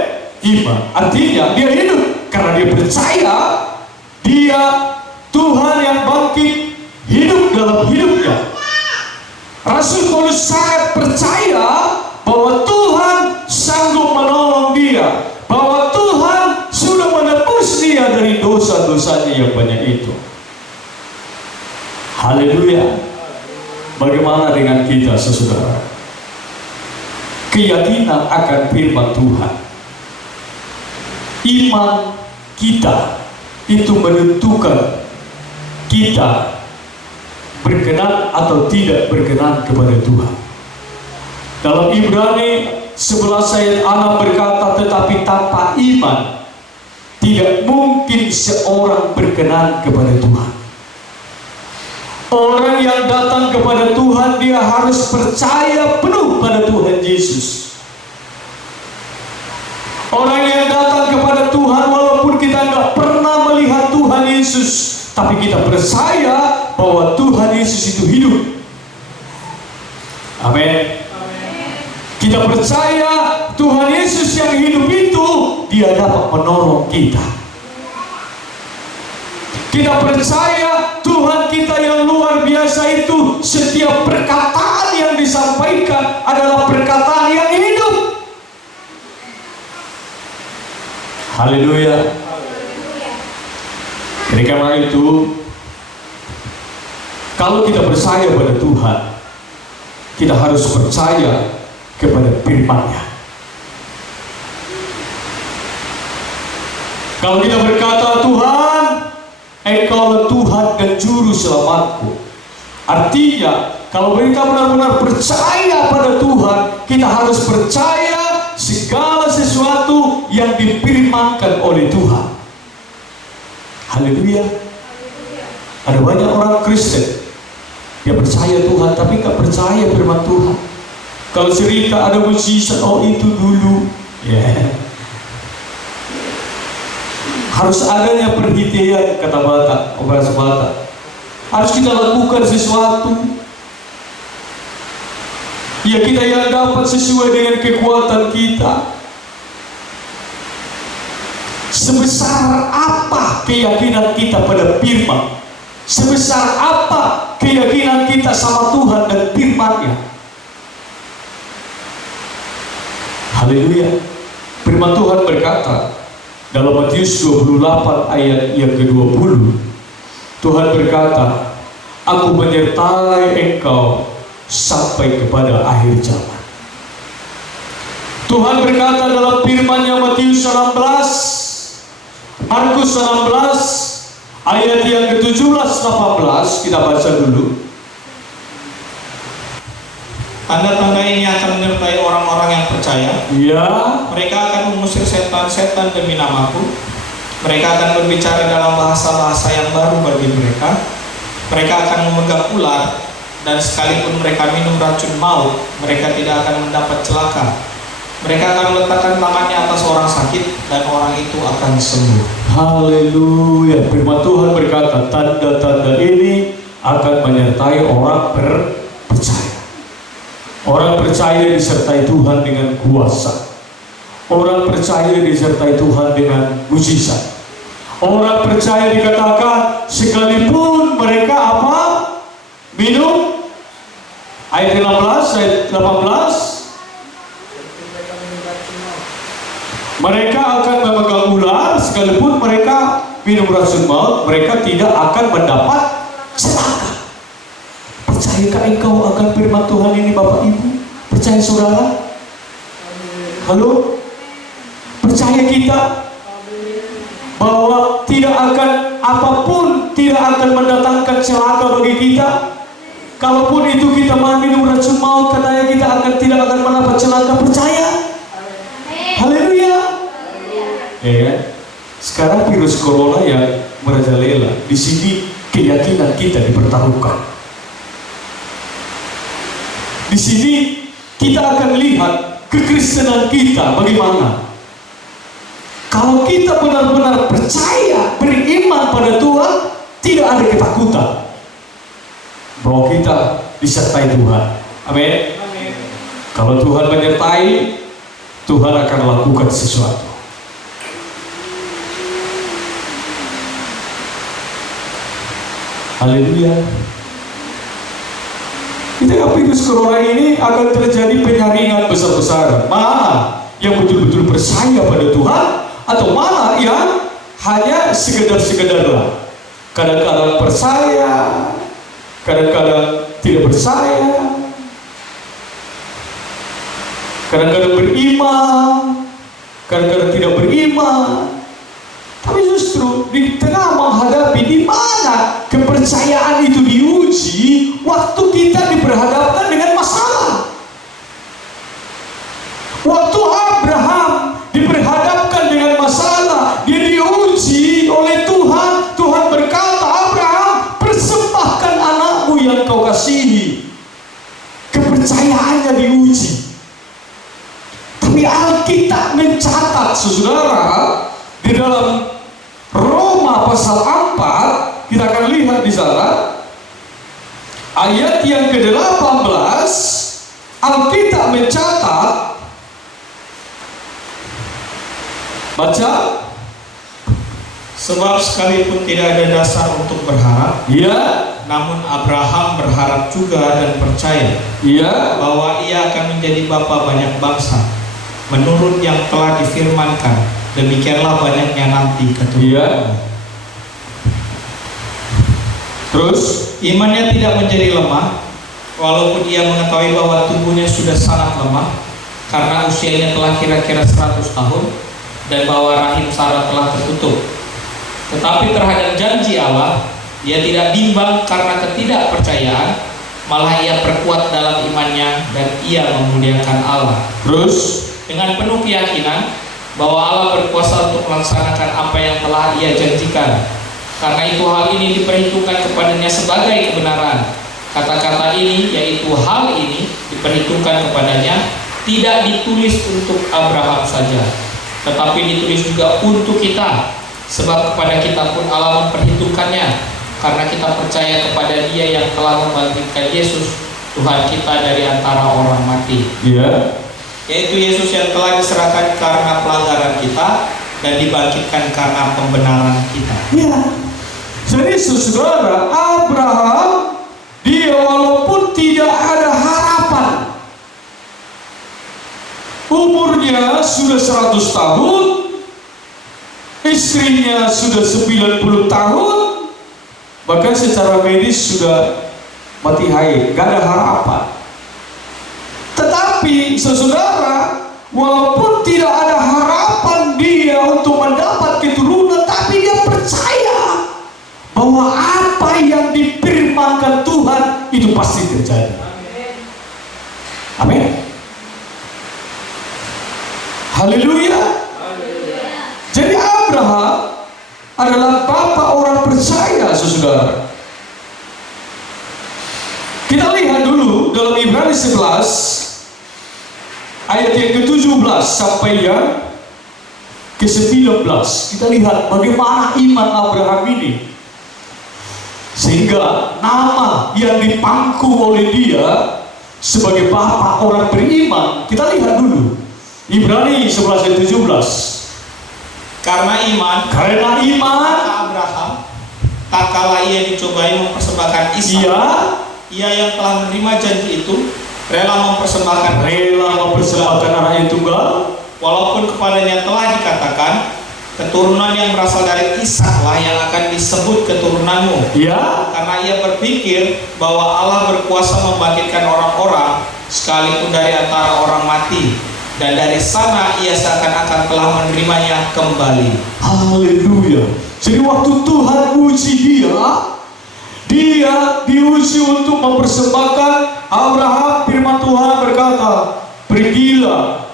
iman. Artinya dia hidup karena dia percaya dia Tuhan yang bangkit hidup dalam hidupnya. Rasul Paulus sangat percaya bahwa Tuhan sanggup menolong dia, bahwa Tuhan yang banyak itu. Haleluya. Bagaimana dengan kita, saudara? Keyakinan akan firman Tuhan, iman kita itu menentukan kita berkenan atau tidak berkenan kepada Tuhan. Dalam Ibrani 11 ayat 6 berkata, tetapi tanpa iman tidak mungkin seorang berkenan kepada Tuhan. Orang yang datang kepada Tuhan, dia harus percaya penuh pada Tuhan Yesus. Orang yang datang kepada Tuhan, walaupun kita nggak pernah melihat Tuhan Yesus, tapi kita percaya bahwa Tuhan Yesus itu hidup. Amin. Kita percaya Tuhan Yesus yang hidup itu, dia dapat menolong kita. Kita percaya Tuhan kita yang luar biasa itu, setiap perkataan yang disampaikan adalah perkataan yang hidup. Haleluya. Jadi karena itu, kalau kita percaya pada Tuhan, kita harus percaya kepada firman-Nya. Kalau kita berkata, Tuhan, Engkaulah Tuhan dan Juru Selamatku, artinya kalau kita benar-benar percaya pada Tuhan, kita harus percaya segala sesuatu yang difirmankan oleh Tuhan. Haleluya. Ada banyak orang Kristen yang percaya Tuhan tapi nggak percaya firman Tuhan. Kalau cerita ada mujizat, oh itu dulu, harus adanya perhitian, kata bahasa Batak. Harus kita lakukan sesuatu. Ya, kita yang dapat sesuai dengan kekuatan kita. Sebesar apa keyakinan kita pada firman, sebesar apa keyakinan kita sama Tuhan dan firman-Nya. Haleluya. Firman Tuhan berkata dalam Matius 28 ayat yang ke-20, Tuhan berkata, Aku menyertai engkau sampai kepada akhir zaman. Tuhan berkata dalam firman-Nya Matius 16, Markus 16 ayat yang ke-17-18, kita baca dulu. Tanda-tanda ini akan menyertai orang-orang yang percaya. Ya. Mereka akan mengusir setan-setan demi namaku. Mereka akan berbicara dalam bahasa-bahasa yang baru bagi mereka. Mereka akan memegang ular, dan sekalipun mereka minum racun maut, mereka tidak akan mendapat celaka. Mereka akan meletakkan tangannya atas orang sakit, dan orang itu akan sembuh. Haleluya. Firman Tuhan berkata, tanda-tanda ini akan menyertai orang percaya. Orang percaya disertai Tuhan dengan kuasa. Orang percaya disertai Tuhan dengan mujizat. Orang percaya dikatakan sekalipun mereka apa? Minum. Ayat 16, ayat 18. Mereka akan memegang ular, sekalipun mereka minum racun maut, mereka tidak akan mendapat celaka. Percayakah engkau akan firman Tuhan ini, Bapak Ibu? Percaya saudara? Halo? Percaya kita bahwa tidak akan, apapun tidak akan mendatangkan celaka bagi kita? Kalaupun itu kita minum racun maut, katanya kita tidak akan mendapat celaka. Percaya? Haleluya. Ya. Sekarang virus corona yang merajalela, di sini keyakinan kita dipertaruhkan. Di sini kita akan lihat kekristenan kita bagaimana. Kalau kita benar-benar percaya, beriman pada Tuhan, tidak ada ketakutan bahwa kita disertai Tuhan. Amin. Kalau Tuhan menyertai, Tuhan akan lakukan sesuatu. Haleluya. Di tengah virus corona ini akan terjadi penyaringan besar-besaran. Mana yang betul-betul percaya pada Tuhan, atau mana yang hanya sekedar-sekedar lah. kadang-kadang percaya, kadang-kadang tidak percaya, kadang-kadang beriman, kadang-kadang tidak beriman. Tapi justru di tengah menghadapi di mana kepercayaan itu diuji, waktu kita diperhadapkan dengan masalah. Waktu Abraham diperhadapkan dengan masalah, dia diuji oleh Tuhan. Tuhan berkata, Abraham, persembahkan anakmu yang kau kasihi. Kepercayaannya diuji. Tapi Alkitab mencatat, saudara, di dalam Roma pasal 4, kita akan lihat di sana ayat yang ke-18. Alkitab mencatat, baca, Sebab sekalipun tidak ada dasar untuk berharap, ya, namun Abraham berharap juga dan percaya ya, bahwa ia akan menjadi bapa banyak bangsa, menurut yang telah difirmankan, demikianlah banyaknya nanti keturunan. ya. Terus, Imannya tidak menjadi lemah, walaupun ia mengetahui bahwa tubuhnya sudah sangat lemah, karena usianya telah kira-kira 100 tahun, dan bahwa rahim Sarah telah tertutup. Tetapi terhadap janji Allah, ia tidak bimbang karena ketidakpercayaan, malah ia perkuat dalam imannya dan ia memuliakan Allah. terus, Dengan penuh keyakinan bahwa Allah berkuasa untuk melaksanakan apa yang telah ia janjikan. Karena itu hal ini diperhitungkan kepadanya sebagai kebenaran. Kata-kata ini, yaitu hal ini, diperhitungkan kepadanya, tidak ditulis untuk Abraham saja, tetapi ditulis juga untuk kita. Sebab kepada kita pun Allah memperhitungkannya, karena kita percaya kepada Dia yang telah membangkitkan Yesus, Tuhan kita dari antara orang mati. ya, Yaitu Yesus yang telah diserahkan karena pelanggaran kita dan dibangkitkan karena pembenaran kita. ya. Jadi saudara, Abraham, dia walaupun tidak ada harapan, umurnya sudah 100 tahun, istrinya sudah 90 tahun, bahkan secara medis sudah mati haid, gak ada harapan. Tetapi saudara, walaupun tidak ada harapan dia untuk mendapat keturunan, tapi dia percaya bahwa apa yang difirmankan Tuhan itu pasti terjadi. Amin. Haleluya. Jadi Abraham adalah bapak orang percaya, saudara. Kita lihat dulu dalam Ibrani 11 ayat yang ke-17 sampai yang ke-19. Kita lihat bagaimana iman Abraham ini, sehingga nama yang dipangku oleh dia sebagai bapak orang beriman. Kita lihat dulu Ibrani 11 ayat 17. Karena iman Abraham, tak kala ia dicobai mempersembahkan Ishak, ia yang telah menerima janji itu rela mempersembahkan anaknya tunggal, walaupun kepadanya telah dikatakan, keturunan yang berasal dari Ishaklah yang akan disebut keturunanmu. ya, Karena ia berpikir bahwa Allah berkuasa membangkitkan orang-orang sekalipun dari antara orang mati, dan dari sana ia seakan-akan telah menerimanya kembali. haleluya. Jadi waktu Tuhan uji dia diuji untuk mempersembahkan. Abraham, firman Tuhan berkata, pergilah,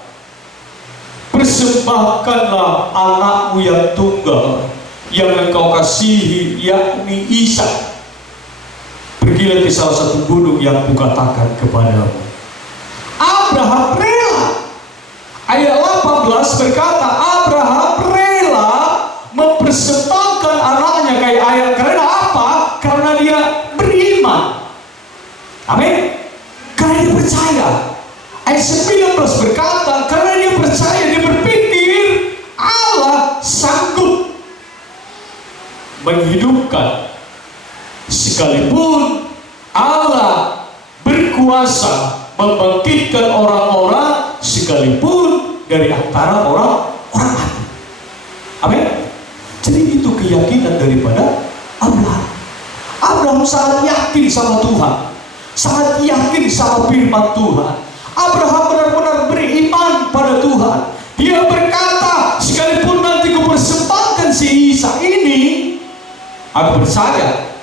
persembahkanlah anakmu yang tunggal yang engkau kasihi, yakni Ishak. Pergilah ke salah satu gunung yang kukatakan kepadamu. Abraham rela. Ayat 18 berkata, Abraham rela mempersembahkan anaknya kayak ayat. Karena apa? Karena dia beriman. Amin. Karena dia percaya. Ayat 19 berkata, karena dia percaya, dia berpikir Allah sanggup menghidupkan, sekalipun Allah berkuasa membangkitkan orang-orang sekalipun dari antara orang mati. Amin. Jadi itu keyakinan daripada Abraham. Abraham sangat yakin sama Tuhan, sangat yakin sama firman Tuhan. Abraham benar-benar beriman pada Tuhan. Dia berkata, sekalipun nanti ku persembahkan si Ishak ini, aku percaya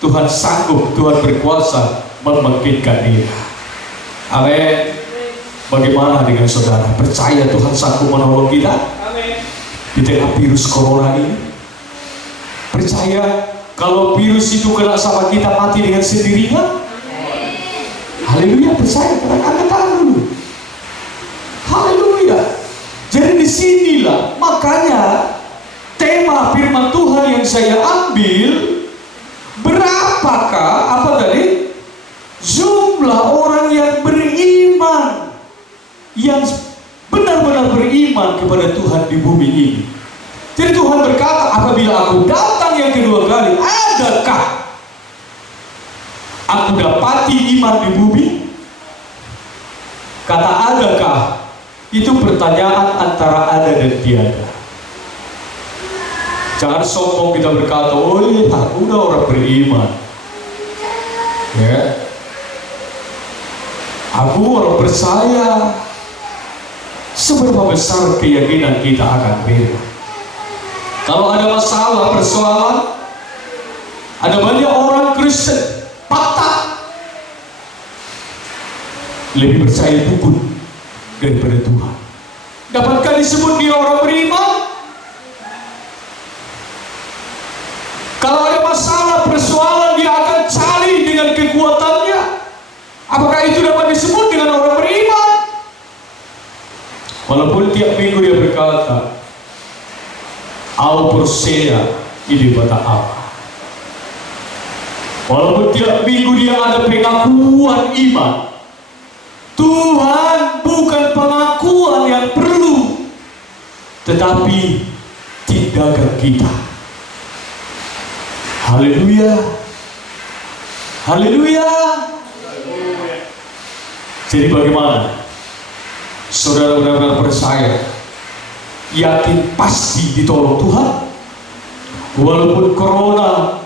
Tuhan sanggup, Tuhan berkuasa membangkitkan dia. Amin. Bagaimana dengan saudara? Percaya Tuhan sanggup menolong kita di tengah virus corona ini? Percaya kalau virus itu kena sama kita mati dengan sendirinya? Haleluya, percaya. Angkat tangan dulu. Haleluya. Jadi disinilah makanya tema firman Tuhan yang saya ambil, berapakah jumlah orang yang beriman, yang benar-benar beriman kepada Tuhan di bumi ini. Jadi Tuhan berkata, apabila aku datang yang kedua kali, adakah aku dapati iman di bumi? Kata adakah itu pertanyaan antara ada dan tiada. Jangan sombong kita berkata, oh aku udah orang beriman, ya, aku orang percaya. Seberapa besar keyakinan kita akan beriman? Kalau ada masalah, persoalan, ada banyak orang Kristen patah, lebih percaya dukun daripada Tuhan. Dapatkah disebut dia orang beriman? Kalau ada masalah, persoalan, dia akan cari dengan kekuatannya. Apakah itu dapat disebut dengan orang beriman? Walaupun tiap minggu dia berkata, "Au persea ini bata apa?" Walaupun tiap minggu dia ada pengakuan iman, Tuhan bukan pengakuan yang perlu, tetapi tindakan kita. Haleluya, haleluya. Jadi bagaimana? Saudara benar-benar percaya, yakin pasti ditolong Tuhan, walaupun corona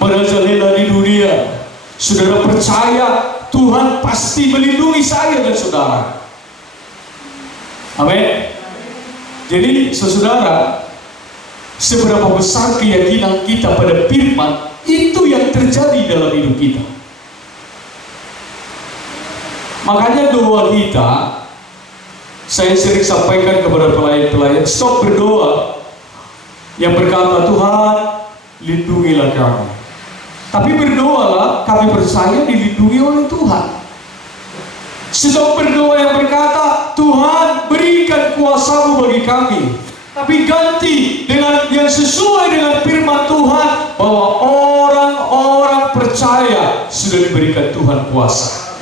merajalela di dunia. Saudara percaya Tuhan pasti melindungi saya dan saudara. Amin. Jadi saudara, seberapa besar keyakinan kita pada firman, itu yang terjadi dalam hidup kita. Makanya doa kita, saya sering sampaikan kepada pelayan-pelayan, stop berdoa yang berkata, Tuhan lindungilah kami. Tapi berdoalah, kami percaya dilindungi oleh Tuhan. Stop berdoa yang berkata, Tuhan berikan kuasa-Mu bagi kami. Tapi ganti dengan yang sesuai dengan firman Tuhan, bahwa orang-orang percaya sudah diberikan Tuhan kuasa.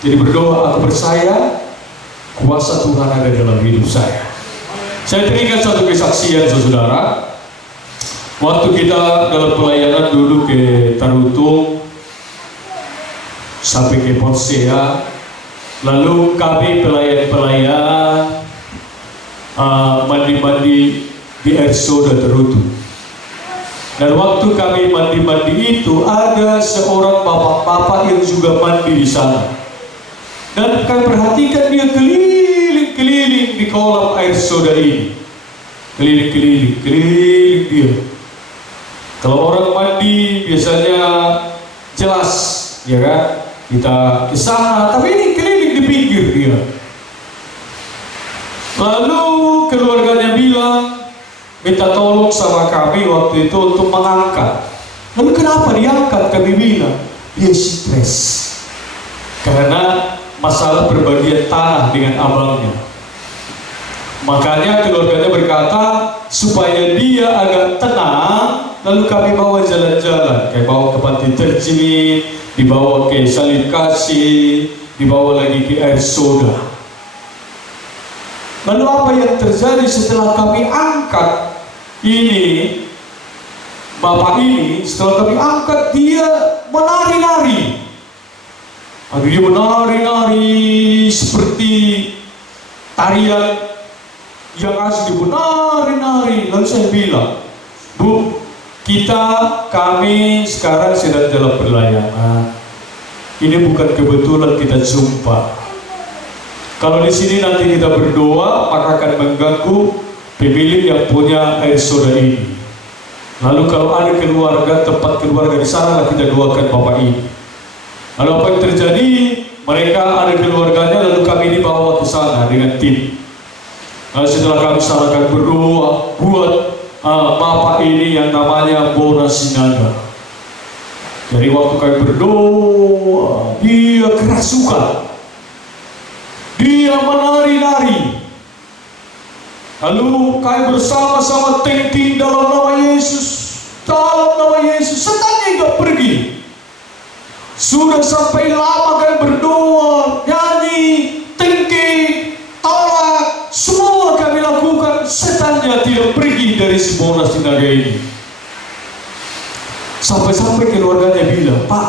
Jadi berdoa, aku percaya kuasa Tuhan ada dalam hidup saya. Saya teringat satu kesaksian saudara. Waktu kita dalam pelayanan dulu ke Tarutung sampai ke Porsea, lalu kami pelayan-pelayan mandi-mandi di air soda Tarutung. Dan waktu kami mandi-mandi itu, ada seorang bapak-bapak yang juga mandi di sana. Dan kami perhatikan dia keliling-keliling di kolam air soda ini. Keliling-keliling dia. Kalau orang mandi biasanya jelas, ya kan? Kita ke sana, tapi ini keliling di pinggir dia. Lalu keluarganya bilang, minta tolong sama kami waktu itu untuk mengangkat. Lalu kenapa diangkat? Kami bilang, dia stres karena masalah perbagian tanah dengan abangnya. Makanya keluarganya berkata, supaya dia agak tenang, lalu kami bawa jalan-jalan, kayak bawa ke panti terjemih, dibawa ke Salib Kasih, dibawa lagi ke air soda. Lalu apa yang terjadi setelah kami angkat ini, bapak ini, setelah kami angkat, dia menari-nari. Dia menari-nari seperti tarian yang asli, menari-nari. Lalu saya bilang, Bu, kami sekarang sedang dalam perlayanan. Ini bukan kebetulan kita jumpa. Kalau di sini nanti kita berdoa, maka akan mengganggu pemilik yang punya air soda ini. Lalu kalau ada keluarga, tempat keluarga di sana, kita doakan Bapak ini. Lalu apa yang terjadi? Mereka ada keluarganya, lalu kami dibawa ke sana dengan tim. Lalu setelah kami sana akan berdoa buat Bapak ini yang namanya Bona Sinaga. Jadi waktu kami berdoa, dia kerasukan, dia menari-nari. Lalu kami bersama-sama tengking dalam nama Yesus, dalam nama Yesus. Setannya enggak pergi. Sudah sampai lama kami berdoa, nyanyi, tengking, tolak, semua kami lakukan. Setannya tidak pergi dari Bona Sinaga ini. Sampai-sampai keluarganya bilang, Pak,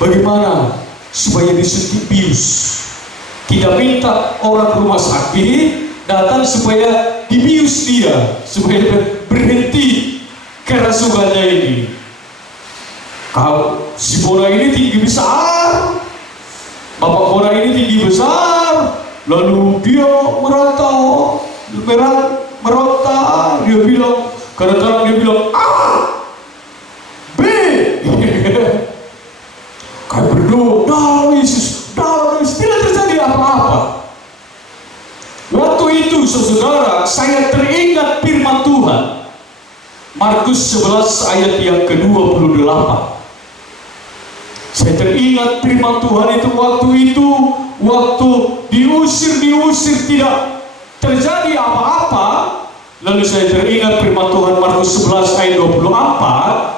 bagaimana supaya disuntik bius? Kita minta orang rumah sakit datang supaya dibius dia, supaya berhenti kerasukannya ini. Kalau si Bona ini tinggi besar, Bapak Bona ini tinggi besar, lalu dia meronta, dia bilang, kadang-kadang dia bilang, kami berdoa, dalam Yesus, tidak terjadi apa-apa. Waktu itu, saudara, saya teringat firman Tuhan, Markus 11 ayat yang ke-28. Saya teringat firman Tuhan itu, waktu diusir tidak terjadi apa-apa. Lalu saya teringat firman Tuhan Markus 11 ayat 24.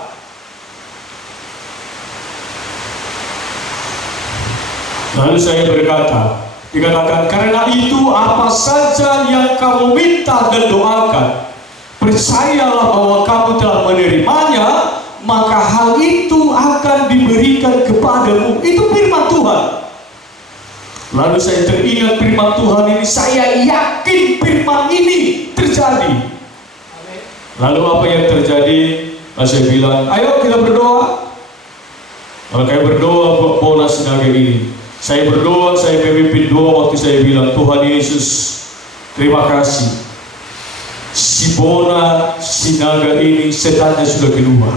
Lalu saya berkata, dikatakan, karena itu apa saja yang kamu minta dan doakan, percayalah bahwa kamu telah menerimanya, maka hal itu akan diberikan kepadamu. Itu firman Tuhan. Lalu saya teringat firman Tuhan ini, saya yakin firman ini terjadi. Lalu apa yang terjadi? Lalu saya bilang, ayo kita berdoa. Lalu saya berdoa buat Bona Sinaga ini. Saya berdoa, saya memimpin doa waktu saya bilang, Tuhan Yesus, terima kasih. Si Bona Sinaga ini setannya sudah keluar.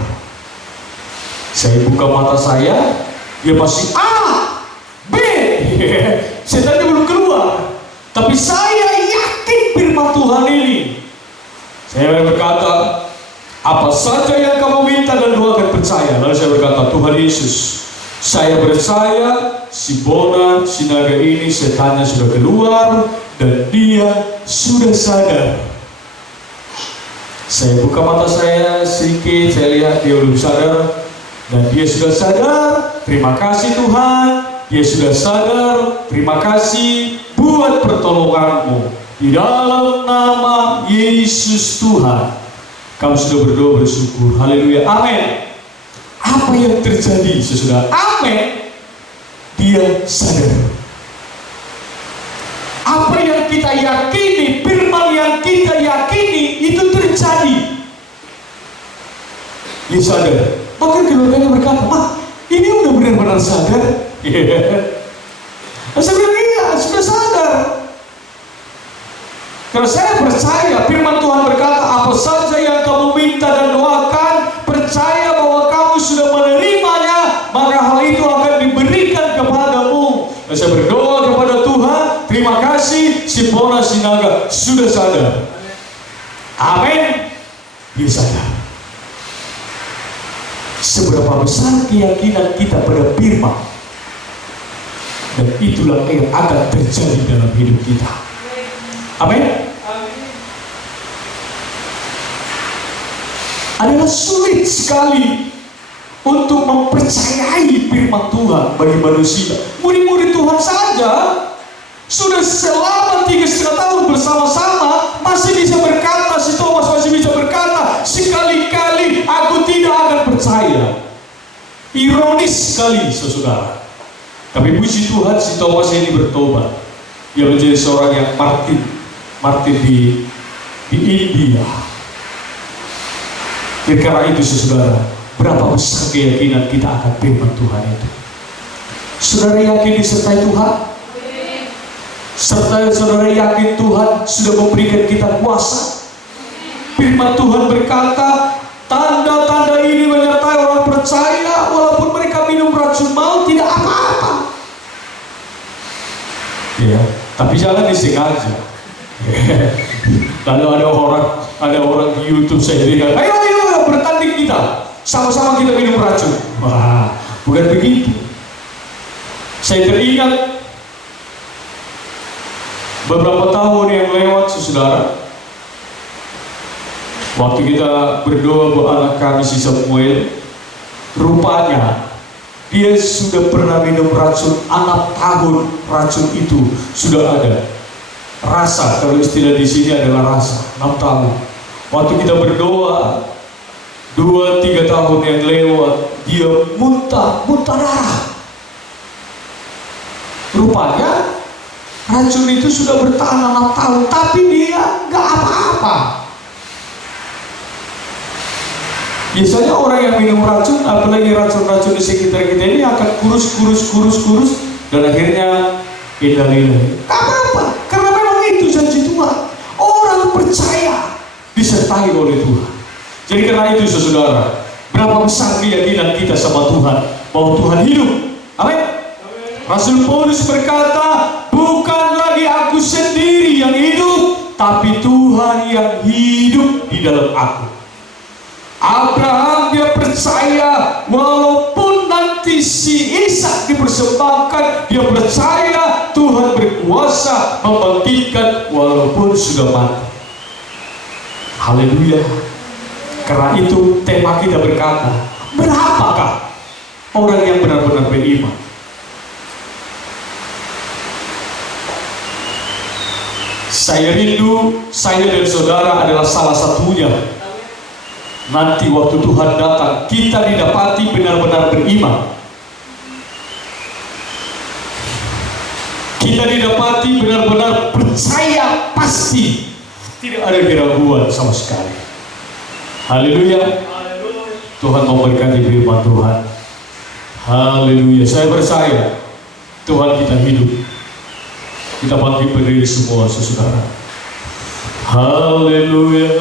Saya buka mata saya, dia masih A, B, setannya belum keluar. Tapi saya yakin firman Tuhan ini. Saya berkata, apa saja yang kamu minta dan doakan, percaya. Lalu saya berkata, Tuhan Yesus, saya percaya si Bona Sinaga ini setannya sudah keluar dan dia sudah sadar. Saya buka mata saya sedikit, saya lihat dia belum sadar dan dia sudah sadar. Terima kasih Tuhan, dia sudah sadar. Terima kasih buat pertolonganmu. Di dalam nama Yesus Tuhan, kami sudah berdoa bersyukur. Haleluya, amin. Apa yang terjadi sesudah amin? Dia sadar. Apa yang kita yakini, firman yang kita yakini itu terjadi. Dia sadar. Bahkan keluarganya berkata, Pak, ini udah benar-benar sadar. Saya bilang, iya, sudah sadar. Karena saya percaya firman Tuhan berkata, apa saja yang kamu minta dan doakan, percaya bahwa kamu sudah menerimanya, maka hal itu akan diberikan kepadamu. Dan saya berdoa kepada Tuhan, terima kasih si Bona Sinaga sudah sadar. Amin. Dia sadar. Seberapa besar keyakinan kita pada firman, dan itulah yang akan terjadi dalam hidup kita. Amin. Adalah sulit sekali untuk mempercayai firman Tuhan bagi manusia. Murid-murid Tuhan saja sudah selama 3,5 tahun bersama-sama masih bisa berkata, si Thomas masih bisa berkata, sekali-kali aku tidak akan percaya. Ironis sekali, saudara. Tapi puji Tuhan, si Thomas ini bertobat. Dia menjadi seorang yang martir di India. Karena itu saudara, berapa besar keyakinan kita akan firman Tuhan itu. Saudara yakin disertai Tuhan? Serta saudara yakin Tuhan sudah memberikan kita kuasa. Firman Tuhan berkata, tanda-tanda ini menyertai orang percaya, walaupun mereka minum racun maut tidak apa-apa. Ya, tapi jangan disengaja. Lalu ada orang di YouTube saya dengar, ayo bertanding kita, sama-sama kita minum racun. Wah, bukan begitu. Saya teringat beberapa tahun yang lewat, saudara, waktu kita berdoa buat anak kami si Samuel, rupanya dia sudah pernah minum racun 6 tahun. Racun itu sudah ada rasa, kalau istilah di sini adalah rasa, 6 tahun. Waktu kita berdoa 2-3 tahun yang lewat, dia muntah darah. Rupanya racun itu sudah bertahan 6 tahun, tapi dia nggak apa-apa. Biasanya orang yang minum racun, apalagi racun-racun di sekitar kita ini, akan kurus, dan akhirnya indah-indah. Gak apa-apa, karena memang itu janji Tuhan. Orang percaya disertai oleh Tuhan. Jadi karena itu saudara, berapa besar keyakinan kita sama Tuhan, bahwa Tuhan hidup. Amin. Rasul Paulus berkata, bukan lagi aku sendiri yang hidup, tapi Tuhan yang hidup di dalam aku. Abraham dia percaya, walaupun nanti si Ishak dipersembahkan, dia percaya Tuhan berkuasa membangkitkan walaupun sudah mati. Haleluya. Karena itu tema kita berkata, berapakah orang yang benar-benar beriman? Saya rindu, saya dan saudara adalah salah satunya. Nanti waktu Tuhan datang, kita didapati benar-benar beriman. Kita didapati benar-benar percaya pasti, tidak ada keraguan sama sekali. Haleluya. Tuhan memberkati firman Tuhan. Haleluya. Saya percaya Tuhan kita hidup. Kita bangkit berdiri semua, saudara. Haleluya.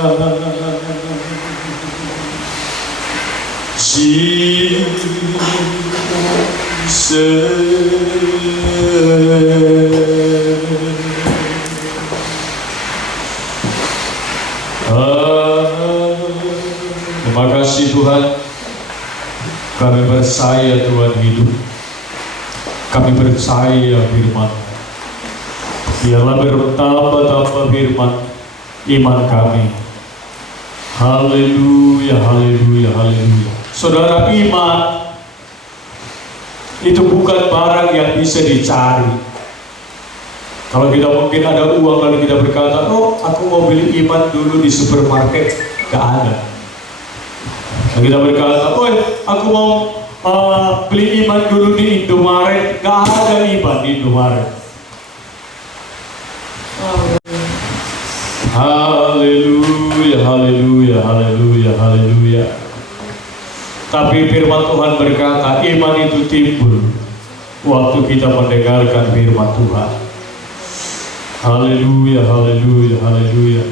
Terima kasih Tuhan. Kami percaya Tuhan hidup. Kami percaya firman. Biarlah bertambah-tambah firman iman kami. Haleluya, haleluya, haleluya. Saudara, iman itu bukan barang yang bisa dicari. Kalau kita mungkin ada uang lalu kita berkata, oh aku mau beli iman dulu di supermarket, gak ada. Kalau kita berkata, oh aku mau beli iman dulu di Indomaret, gak ada iman di Indomaret. Haleluya, haleluya, haleluya, haleluya. Tapi firman Tuhan berkata, iman itu timbul waktu kita mendengarkan firman Tuhan. Haleluya, haleluya, haleluya.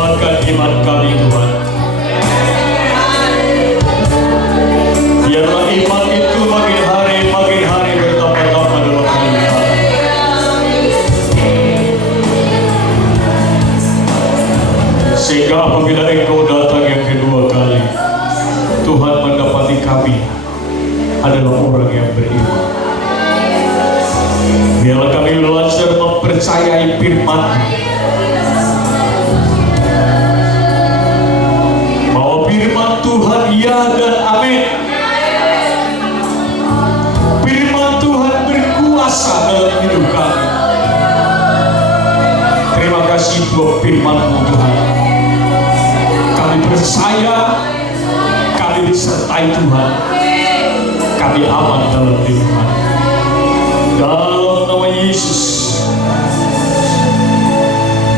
kuatkan iman kami Tuhan. Biarlah iman itu makin hari bertambah-tambah dalam hidup kami. Sehingga apabila Engkau datang yang kedua kali, Tuhan mendapati kami adalah orang yang beriman. Biarlah kami belajar mempercayai firman, bahwa firman Tuhan ya dan amin. Firman Tuhan berkuasa dalam hidup kami. Terima kasih buat firman-Mu Tuhan. Kami percaya, kami disertai Tuhan, kami aman dalam firman. Dalam nama Yesus.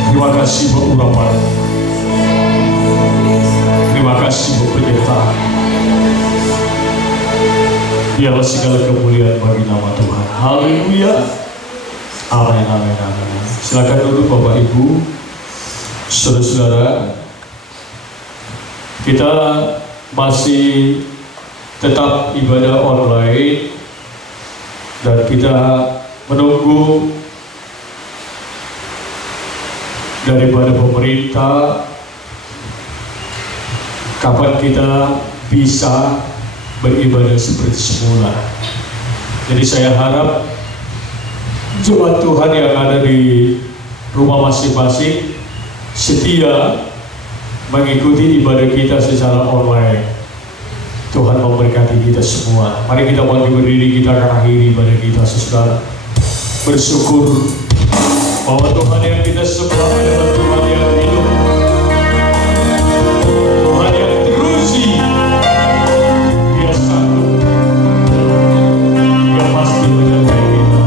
Terima kasih buat urapan. Terima kasih buat penyertaan. Biarlah segala kemuliaan bagi nama Tuhan. Haleluya. Amin, amin, amin. Silakan duduk Bapak Ibu, saudara-saudara. Kita masih tetap ibadah online dan kita menunggu daripada pemerintah kapan kita bisa beribadah seperti semula. Jadi saya harap jemaat Tuhan yang ada di rumah masing-masing setia mengikuti ibadah kita secara online. Tuhan memberkati kita semua. Mari kita bangkit berdiri, kita akan akhiri ibadah kita, saudara. Bersyukur bahwa Tuhan yang kita sembah adalah Tuhan yang hidup, Tuhan yang teruji. Dia sanggup, Dia pasti menyertai kita.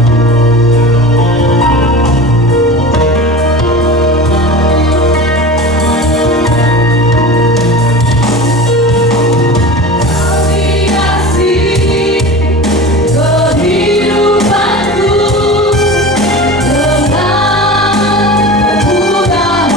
Kehidupanku dengan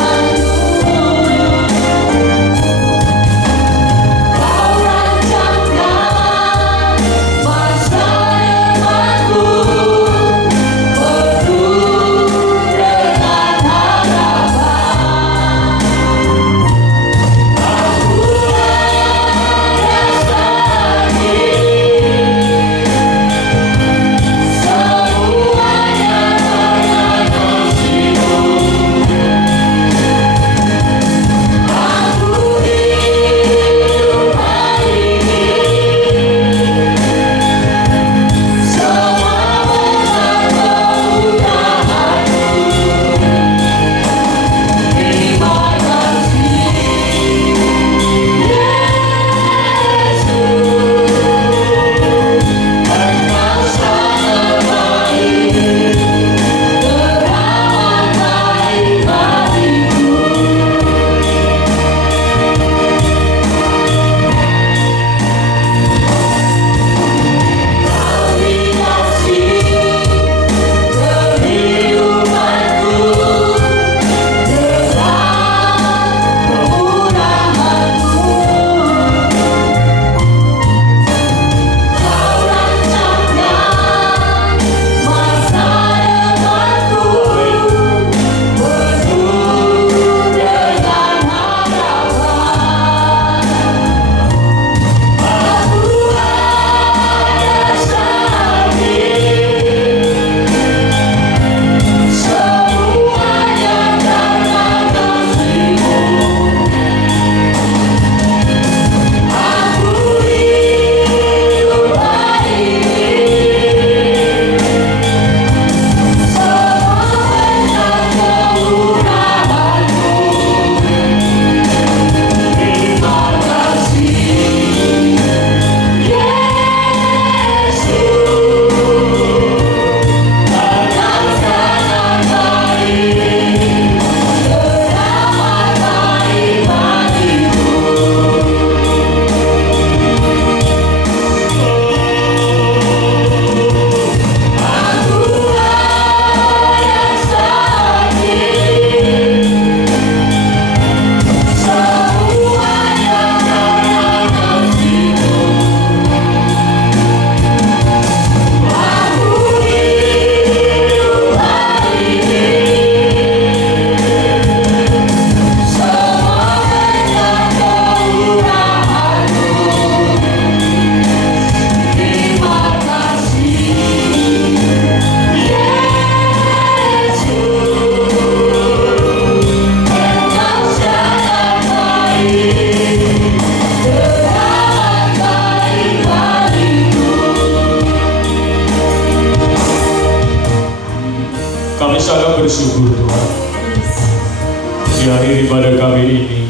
hadiri pada kami ini,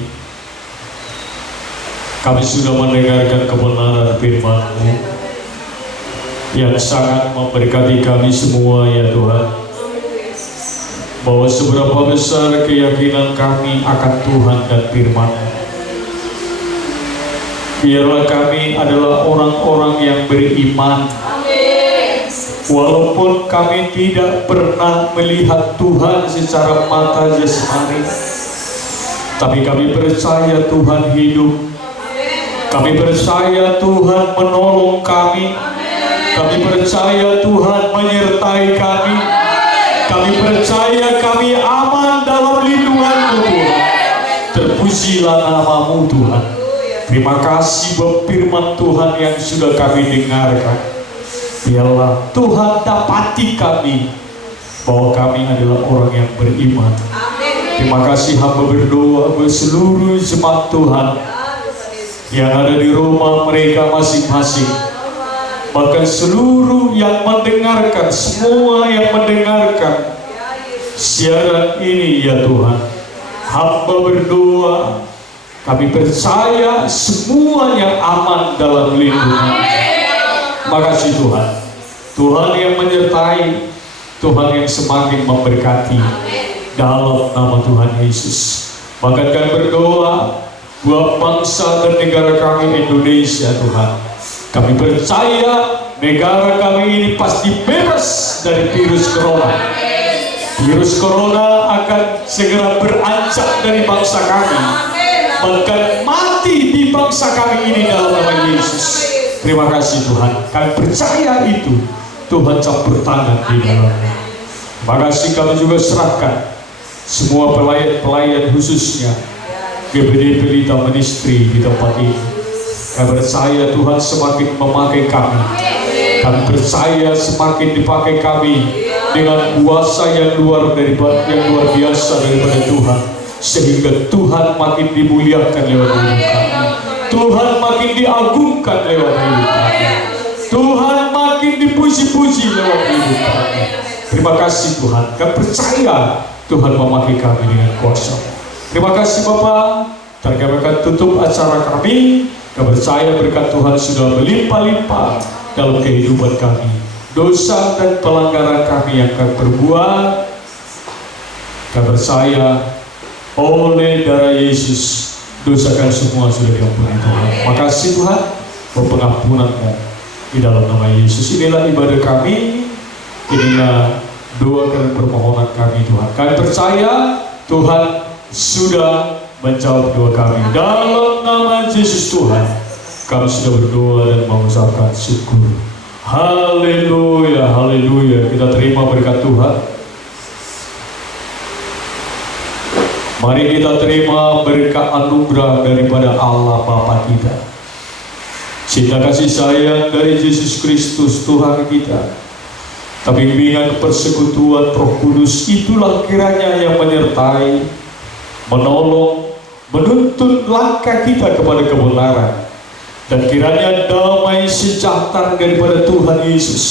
kami sudah mendengarkan kebenaran firman-Mu yang sangat memberkati kami semua ya Tuhan. Bahwa seberapa besar keyakinan kami akan Tuhan dan firman-Mu. Biarlah kami adalah orang-orang yang beriman. Walaupun kami tidak pernah melihat Tuhan secara mata jasmani, tapi kami percaya Tuhan hidup. Kami percaya Tuhan menolong kami. Kami percaya Tuhan menyertai kami. Kami percaya kami aman dalam lindungan-Mu Tuhan. Terpujilah nama-Mu Tuhan. Terima kasih buat firman Tuhan yang sudah kami dengarkan. Biarlah Tuhan dapati kami bahwa kami adalah orang yang beriman. Terima kasih hamba berdoa buat seluruh jemaat Tuhan yang ada di rumah mereka masing-masing. Bahkan seluruh yang mendengarkan, semua yang mendengarkan siaran ini ya Tuhan. Hamba berdoa, kami percaya semuanya aman dalam lindungan. Makasih Tuhan. Tuhan yang menyertai, Tuhan yang semakin memberkati dalam nama Tuhan Yesus. Bahkan kami berdoa buat bangsa dan negara kami Indonesia Tuhan. Kami percaya negara kami ini pasti bebas dari virus corona. Virus corona akan segera beranjak dari bangsa kami. Bahkan mati di bangsa kami ini dalam nama Yesus. Terima kasih Tuhan. Kami percaya itu. Tuhan campur tangan di dalamnya. Terima kasih kami juga serahkan semua pelayan-pelayan khususnya GBD Pelita Ministry di tempat ini. Kami percaya Tuhan semakin memakai kami. Kami percaya semakin dipakai kami dengan kuasa yang luar biasa daripada Tuhan. Sehingga Tuhan makin dimuliakan lewat hidup kami. Tuhan makin diagungkan lewat hidup kami. Tuhan makin dipuji-puji lewat hidup kami. Terima kasih Tuhan. Kami percaya Tuhan memakai kami dengan kuasa. Terima kasih Bapak. Kami akan tutup acara kami. Kami percaya berkat Tuhan sudah melimpah-limpah dalam kehidupan kami. Dosa dan pelanggaran kami yang kami perbuat, kami percaya oleh darah Yesus dosa kami semua sudah diampuni Tuhan. Makasih Tuhan buat pengampunan-Mu di dalam nama Yesus. Inilah ibadah kami, inilah doa dan permohonan kami Tuhan. Kami percaya Tuhan sudah menjawab doa kami. Dalam nama Yesus Tuhan kami sudah berdoa dan mengucapkan syukur. Haleluya, haleluya. Kita terima berkat Tuhan. Mari kita terima berkat anugerah daripada Allah Bapa kita. Cinta kasih sayang dari Yesus Kristus Tuhan kita. Tapi bimbingan persekutuan Roh Kudus itulah kiranya yang menyertai, menolong, menuntun langkah kita kepada kebenaran. Dan kiranya damai sejahtera daripada Tuhan Yesus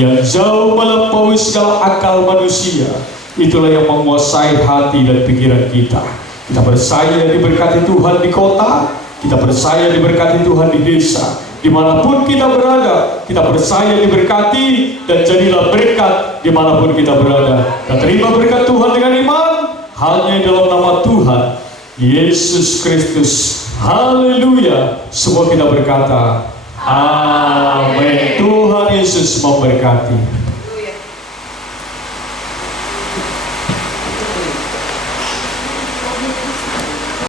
yang jauh melampaui segala akal manusia, itulah yang menguasai hati dan pikiran kita. Kita percaya diberkati Tuhan di kota, kita percaya diberkati Tuhan di desa, dimanapun kita berada, kita percaya diberkati dan jadilah berkat dimanapun kita berada. Kita terima berkat Tuhan dengan iman, hanya dalam nama Tuhan Yesus Kristus. Haleluya. Semua kita berkata amin. Tuhan Yesus memberkati.